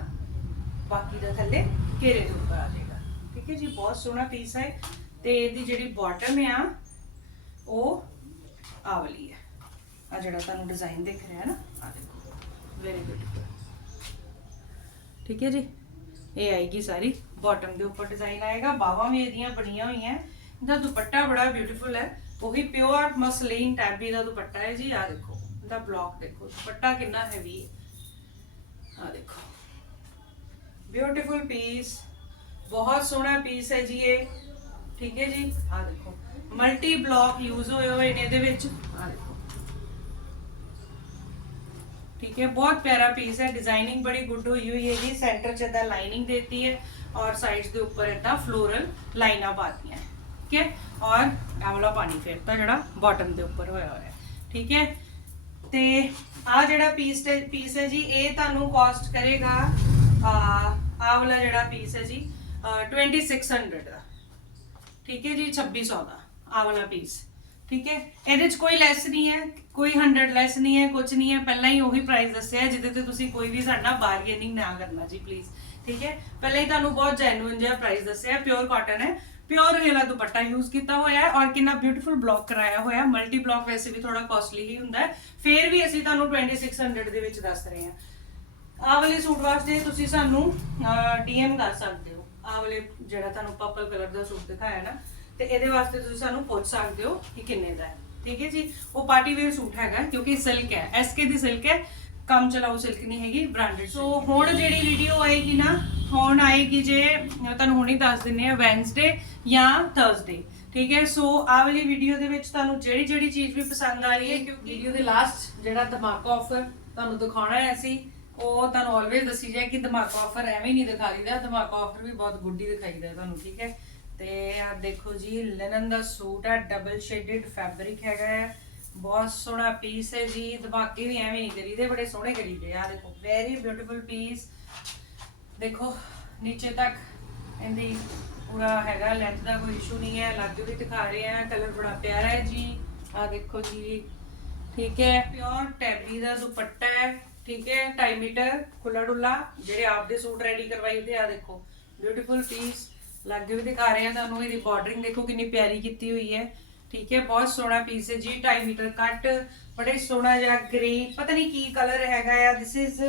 ਬਾਕੀ ਦਾ ਥੱਲੇ ਘੇਰੇ ਦੇ ਉੱਪਰ ਆ ਜਾਏਗਾ। ਠੀਕ ਹੈ ਜੀ, ਬਹੁਤ ਸੋਹਣਾ ਪੀਸ ਹੈ ਤੇ ਇਹਦੀ ਜਿਹੜੀ ਬਾਟਮ ਆ, ਉਹ ਆ। ਵਾਲੀ ਹੈ ਆ ਜਿਹੜਾ ਤੁਹਾਨੂੰ ਡਿਜ਼ਾਈਨ ਦਿਖ ਰਿਹਾ ਨਾ, ਆ ਦੇਖੋ। ਵੈਰੀ ਬਿਊਟੀਫੁਲ ਠੀਕ ਹੈ ਜੀ ਇਹ ਆਏਗੀ ਸਾਰੀ। ਬਾਟਮ ਦੇ ਉੱਪਰ ਡਿਜ਼ਾਈਨ ਆਏਗਾ। ਬਾਹਾਂ ਵੀ ਇਹਦੀਆਂ ਬਣੀਆਂ ਹੋਈਆਂ। ਇਹਦਾ ਦੁਪੱਟਾ ਬੜਾ ਬਿਊਟੀਫੁਲ ਹੈ। ਉਹੀ ਪਿਓਰ ਮਸਲੀਨ ਟੈਬੀ ਦਾ ਦੁਪੱਟਾ ਹੈ ਜੀ। ਆ ਦੇਖੋ। ਇਹਦਾ ਬਲੌਕ ਦੇਖੋ। ਦੁਪੱਟਾ ਕਿੰਨਾ ਹੈਵੀ ਹੈ। ਆ ਦੇਖੋ। ਬਿਊਟੀਫੁਲ ਪੀਸ ਬਹੁਤ ਸੋਹਣਾ ਪੀਸ ਹੈ ਜੀ ਇਹ। ਠੀਕ ਹੈ ਜੀ? ਆ ਦੇਖੋ। ਮਲਟੀ ਬਲੌਕ ਯੂਜ਼ ਹੋਏ ਹੋਏ ਨੇ ਇਹਦੇ ਵਿੱਚ। ਆ ਦੇਖੋ। ਠੀਕ ਹੈ ਬਹੁਤ ਪਿਆਰਾ ਪੀਸ ਹੈ ਡਿਜ਼ਾਈਨਿੰਗ ਬੜੀ ਗੁੱਡ ਹੋਈ ਹੋਈ ਹੈ ਜੀ ਸੈਂਟਰ 'ਚ ਇਹਦਾ ਲਾਈਨਿੰਗ ਦਿੱਤੀ ਹੈ ਔਰ ਸਾਈਡਸ ਦੇ ਉੱਪਰ ਇਹਦਾ ਫਲੋਰਲ ਲਾਈਨਾਂ ਪਾਤੀਆਂ ਹੈ ਠੀਕ ਹੈ ਔਰ ਇਹ ਵਾਲਾ ਪਾਣੀ ਫੇਰਤਾ ਜਿਹੜਾ ਬਾਟਮ ਦੇ ਉੱਪਰ ਹੋਇਆ ਹੋਇਆ ਠੀਕ ਹੈ ਤੇ ਆ ਜਿਹੜਾ ਪੀਸ ਤੇ ਪੀਸ ਹੈ ਜੀ ਇਹ ਤੁਹਾਨੂੰ ਕਾਸਟ ਕਰੇਗਾ ਆ ਆ ਵਾਲਾ ਜਿਹੜਾ ਪੀਸ ਹੈ ਜੀ ਅਹ 2600 ਦਾ ਠੀਕ ਹੈ ਜੀ 2600 ਦਾ ਆ ਵਾਲਾ ਪੀਸ ਠੀਕ ਹੈ? ਇਹਦੇ ਚ ਕੋਈ ਲੈਸ ਨਹੀਂ ਹੈ, ਕੋਈ 100 ਲੈਸ ਨਹੀਂ ਹੈ ਕੁਝ ਨਹੀਂ ਹੈ। ਪਹਿਲਾਂ ਹੀ ਉਹੀ ਪ੍ਰਾਈਸ ਦੱਸਿਆ ਜਿਹਦੇ ਤੇ ਤੁਸੀਂ ਕੋਈ ਵੀ ਸਾਡਾ ਬਾਰਗੇਨਿੰਗ ਨਾ ਕਰਨਾ ਜੀ ਪਲੀਜ਼ ਠੀਕ ਹੈ? ਪਹਿਲਾਂ ਹੀ ਤੁਹਾਨੂੰ ਬਹੁਤ ਜੈਨੂਇਨ ਜਿਹਾ ਪ੍ਰਾਈਸ ਦੱਸਿਆ ਪਿਓਰ ਕਾਟਨ ਹੈ। ਪਿਓਰ ਵਾਲਾ ਦੁਪੱਟਾ ਯੂਜ਼ ਕੀਤਾ ਹੋਇਆ ਹੈ ਔਰ ਕਿੰਨਾ ਬਿਊਟੀਫੁਲ ਬਲੌਕ ਕਰਾਇਆ ਹੋਇਆ ਮਲਟੀ ਬਲੌਕ ਵੈਸੇ ਵੀ ਥੋੜਾ ਕਾਸਟਲੀ ਹੀ ਹੁੰਦਾ ਹੈ। ਫਿਰ ਵੀ ਅਸੀਂ ਤੁਹਾਨੂੰ 2600 ਦੇ ਵਿੱਚ ਦੱਸ ਰਹੇ ਹਾਂ। ਆਹ ਵਾਲੇ ਸੂਟ ਵਾਸਤੇ ਤੁਸੀਂ ਸਾਨੂੰ ਡੀਐਮ ਕਰ ਸਕਦੇ ਹੋ। ਆਹ ਵਾਲੇ ਜਿਹੜਾ ਤੁਹਾਨੂੰ ਪਰਪਲ ਕਲਰ ਦਾ ਸੂਟ ਦਿਖਾਇਆ ਨਾ ਤੇ ਇਹਦੇ ਵਾਸਤੇ ਤੁਸੀਂ ਸਾਨੂੰ ਪੁੱਛ ਸਕਦੇ ਹੋ ਕਿ ਕਿੰਨੇ ਦਾ ਹੈ। ਠੀਕ ਹੈ ਜੀ? ਉਹ ਪਾਰਟੀ ਵੇਅਰ ਸੂਟ ਹੈਗਾ ਕਿਉਂਕਿ ਸਿਲਕ ਹੈ। ਐਸਕੇ ਦੀ ਸਿਲਕ ਹੈ ਕੰਮ ਚਲਾਓ ਸਿਲਕ ਨਹੀਂ ਹੈਗੀ ਬ੍ਰਾਂਡਡ ਸੋ ਹੁਣ ਜਿਹੜੀ ਵੀਡੀਓ ਆਏਗੀ ਨਾ ਹੁਣ ਆਏਗੀ ਜੇ ਤੁਹਾਨੂੰ ਹੁਣੇ ਦੱਸ ਦਿੰਨੇ ਆ ਵੈਨਸਡੇ ਜਾਂ ਥਰਸਡੇ ਠੀਕ ਹੈ? ਸੋ ਆਹ ਵਾਲੀ ਵੀਡੀਓ ਦੇ ਵਿੱਚ ਤੁਹਾਨੂੰ ਜਿਹੜੀ ਜਿਹੜੀ ਚੀਜ਼ ਵੀ ਪਸੰਦ ਆ ਰਹੀ ਹੈ ਕਿਉਂਕਿ ਵੀਡੀਓ ਦੇ ਲਾਸਟ ਜਿਹੜਾ ਧਮਾਕਾ ਆਫਰ ਤੁਹਾਨੂੰ ਦਿਖਾਉਣਾ ਹੈ ਅਸੀਂ ਉਹ ਤੁਹਾਨੂੰ ਆਲਵੇਜ਼ ਦੱਸੀ ਜਾਏ ਕਿ ਧਮਾਕਾ ਆਫਰ ਐਵੇਂ ਨਹੀਂ ਦਿਖਾ ਦਈਦਾ ਧਮਾਕਾ ਆਫਰ ਵੀ ਬਹੁਤ ਗੁੱਡੀ ਦਿਖਾਈਦਾ ਤੁਹਾਨੂੰ ਠੀਕ ਹੈ? ਤੇ ਆ ਦੇਖੋ ਜੀ ਲਿਨਨ ਦਾ ਸੂਟ ਹੈ ਡਬਲ ਸ਼ੇਡਡ ਫੈਬਰਿਕ ਹੈਗਾ ਹੈ ਬਹੁਤ ਸੋਹਣਾ ਪੀਸ ਹੈ ਜੀ ਧਮਾਕੇ ਵੀ ਐਵੇਂ ਨਹੀਂ ਕਰੀਦੇ, ਬੜੇ ਸੋਹਣੇ ਕਰੀਦੇ ਆ। ਦੇਖੋ ਵੈਰੀ ਬਿਊਟੀਫੁਲ ਪੀਸ ਦੇਖੋ, ਨੀਚੇ ਤੱਕ ਇਹਦੀ ਪੂਰਾ ਹੈਗਾ ਲੈਂਥ ਦਾ ਕੋਈ ਇਸ਼ੂ ਨਹੀਂ ਹੈ, ਲੱਗ ਵੀ ਦਿਖਾ ਰਹੇ ਆ ਕਲਰ ਬੜਾ ਪਿਆਰਾ ਹੈ ਜੀ। ਆ ਦੇਖੋ ਜੀ, ਠੀਕ ਹੈ। ਪਿਓਰ ਟੈਬੀ ਦਾ ਦੁਪੱਟਾ ਹੈ, ਠੀਕ ਹੈ 2.5 ਮੀਟਰ ਖੁੱਲਾ ਡੁੱਲਾ ਜਿਹੜੇ ਆਪਦੇ ਸੂਟ ਰੈਡੀ ਕਰਵਾਈ ਦੇ ਆ ਦੇਖੋ ਬਿਊਟੀਫੁਲ ਪੀਸ ਲੱਗ ਵੀ ਦਿਖਾ ਰਹੇ ਆ ਤੁਹਾਨੂੰ, ਇਹਦੀ ਬਾਰਡਰਿੰਗ ਦੇਖੋ ਕਿੰਨੀ ਪਿਆਰੀ ਕੀਤੀ ਹੋਈ ਹੈ। ਠੀਕ ਹੈ, ਬਹੁਤ ਸੋਹਣਾ ਪੀਸ ਹੈ ਜੀ 2.5 ਮੀਟਰ ਕੱਟ, ਬੜੇ ਸੋਹਣਾ ਜਿਹਾ ਗ੍ਰੇ ਪਤਾ ਨਹੀਂ ਕੀ ਕਲਰ ਹੈਗਾ ਆ। ਦਿਸ ਇਜ਼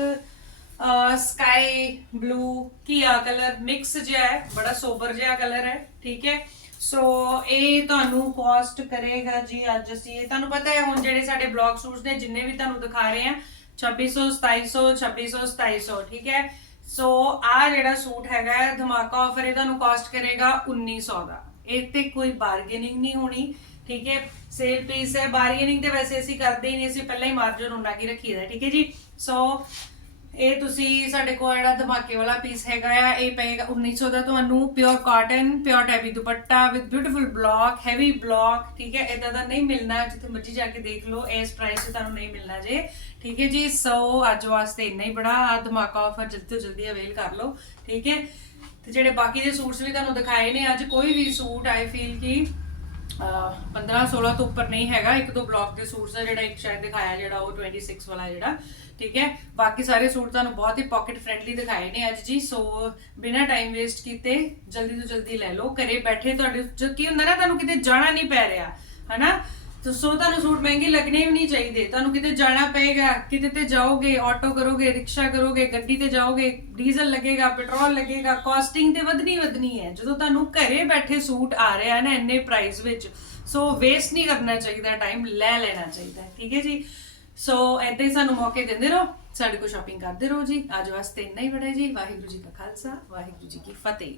ਸਕਾਈ ਬਲੂ ਕੀਆ ਕਲਰ ਮਿਕਸ ਜਿਹਾ ਹੈ, ਬੜਾ ਸੋਬਰ ਜਿਹਾ ਕਲਰ ਹੈ। ਠੀਕ ਹੈ ਸੋ ਇਹ ਤੁਹਾਨੂੰ ਕਾਸਟ ਕਰੇਗਾ ਜੀ ਅੱਜ ਅਸੀਂ। ਇਹ ਤੁਹਾਨੂੰ ਪਤਾ ਹੈ, ਹੁਣ ਜਿਹੜੇ ਸਾਡੇ ਬਲੌਗ ਸੂਟਸ ਨੇ, ਜਿੰਨੇ ਵੀ ਤੁਹਾਨੂੰ ਦਿਖਾ ਰਹੇ ਆ 2600 2700 2600 2700 ਠੀਕ ਹੈ। ਸੋ ਆ ਜਿਹੜਾ ਸੂਟ ਹੈਗਾ ਧਮਾਕਾ ਆਫਰ ਇਹ ਤੁਹਾਨੂੰ ਕਾਸਟ ਕਰੇਗਾ 1900 ਦਾ। ਇਹ ਤੇ ਕੋਈ ਬਾਰਗੇਨਿੰਗ ਨਹੀਂ ਹੋਣੀ, ਠੀਕ ਹੈ? ਸੇਲ ਪੀਸ ਹੈ ਬਾਰਗੇਨਿੰਗ ਤੇ ਵੈਸੇ ਅਸੀਂ ਕਰਦੇ ਹੀ ਨਹੀਂ, ਅਸੀਂ ਪਹਿਲਾਂ ਹੀ ਮਾਰਜਨ ਉਹਨਾਂ ਕੀ ਰੱਖੀਦਾ ਠੀਕ ਹੈ ਜੀ? ਸੋ ਇਹ ਤੁਸੀਂ ਸਾਡੇ ਕੋਲ ਜਿਹੜਾ ਧਮਾਕੇ ਵਾਲਾ ਪੀਸ ਹੈਗਾ ਆ, ਇਹ ਪਏਗਾ 1900 ਦਾ ਤੁਹਾਨੂੰ pure cotton pure ਟੈਬੀ dupatta with beautiful block heavy block ਠੀਕ ਹੈ? ਇਦਾਂ ਦਾ ਨਹੀਂ ਮਿਲਣਾ, ਜਿੱਥੇ ਮਰਜ਼ੀ ਜਾ ਕੇ ਦੇਖ ਲਓ, ਇਸ ਪ੍ਰਾਈਸ 'ਤੇ ਤੁਹਾਨੂੰ ਨਹੀਂ ਮਿਲਣਾ ਜੇ। ਠੀਕ ਹੈ ਜੀ, ਸੋ ਅੱਜ ਵਾਸਤੇ ਇੰਨਾ ਹੀ ਬੜਾ ਆਹ ਧਮਾਕਾ ਆਫਰ ਜਲਦੀ ਤੋਂ ਜਲਦੀ ਅਵੇਲ ਕਰ ਲਓ, ਠੀਕ ਹੈ। ਤੇ ਜਿਹੜੇ ਬਾਕੀ ਦੇ ਸੂਟਸ ਵੀ ਤੁਹਾਨੂੰ ਦਿਖਾਏ ਨੇ, ਅੱਜ ਕੋਈ ਵੀ ਸੂਟ ਆਈ ਫੀਲ ਕਿ 15 16 ਤੋਂ ਉੱਪਰ ਨਹੀਂ ਹੈਗਾ, ਇੱਕ ਦੋ ਬਲੌਕ ਦੇ ਸੂਟਸ ਆ ਜਿਹੜਾ ਇੱਕ ਸ਼ਾਇਦ ਦਿਖਾਇਆ ਜਿਹੜਾ ਉਹ 26 ਵਾਲਾ ਜਿਹੜਾ, ਠੀਕ ਹੈ। ਬਾਕੀ ਸਾਰੇ ਸੂਟ ਤੁਹਾਨੂੰ ਬਹੁਤ ਹੀ ਪਾਕਟ ਫ੍ਰੈਂਡਲੀ ਦਿਖਾਏ ਨੇ ਅੱਜ ਜੀ, ਸੋ ਬਿਨਾ ਟਾਈਮ ਵੇਸਟ ਕੀਤੇ ਜਲਦੀ ਤੋਂ ਜਲਦੀ ਲੈ ਲਓ, ਘਰੇ ਬੈਠੇ ਤੁਹਾਡੇ ਜੋ ਕੀ ਹੁੰਦਾ ਨਾ ਤੁਹਾਨੂੰ ਕਿਤੇ ਜਾਣਾ ਨਹੀਂ ਪੈ ਰਿਹਾ, ਹਨਾ? ਤੋ ਸੋ ਤੁਹਾਨੂੰ ਸੂਟ ਮਹਿੰਗੇ ਲੱਗਣੇ ਵੀ ਨਹੀਂ ਚਾਹੀਦੇ। ਤੁਹਾਨੂੰ ਕਿਤੇ ਜਾਣਾ ਪਏਗਾ, ਕਿਤੇ ਤੇ ਜਾਓਗੇ ਆਟੋ ਕਰੋਗੇ, ਰਿਕਸ਼ਾ ਕਰੋਗੇ, ਗੱਡੀ ਤੇ ਜਾਓਗੇ, ਡੀਜ਼ਲ ਲੱਗੇਗਾ ਪੈਟਰੋਲ ਲੱਗੇਗਾ ਕਾਸਟਿੰਗ ਤੇ ਵਧਣੀ ਵਧਣੀ ਹੈ। ਜਦੋਂ ਤੁਹਾਨੂੰ ਘਰੇ ਬੈਠੇ ਸੂਟ ਆ ਰਿਹਾ ਨਾ ਇੰਨੇ ਪ੍ਰਾਈਸ ਵਿੱਚ, ਸੋ ਵੇਸਟ ਨਹੀਂ ਕਰਨਾ ਚਾਹੀਦਾ ਟਾਈਮ ਲੈ ਲੈਣਾ ਚਾਹੀਦਾ ਠੀਕ ਹੈ ਜੀ? ਸੋ ਏਦਾਂ ਹੀ ਸਾਨੂੰ ਮੌਕੇ ਦਿੰਦੇ ਰਹੋ, ਸਾਡੇ ਕੋਲ ਸ਼ਾਪਿੰਗ ਕਰਦੇ ਰਹੋ ਜੀ। ਅੱਜ ਵਾਸਤੇ ਇੰਨਾ ਹੀ ਬੜਾ ਜੀ। ਵਾਹਿਗੁਰੂ ਜੀ ਕਾ ਖਾਲਸਾ, ਵਾਹਿਗੁਰੂ ਜੀ ਕੀ ਫਤਿਹ।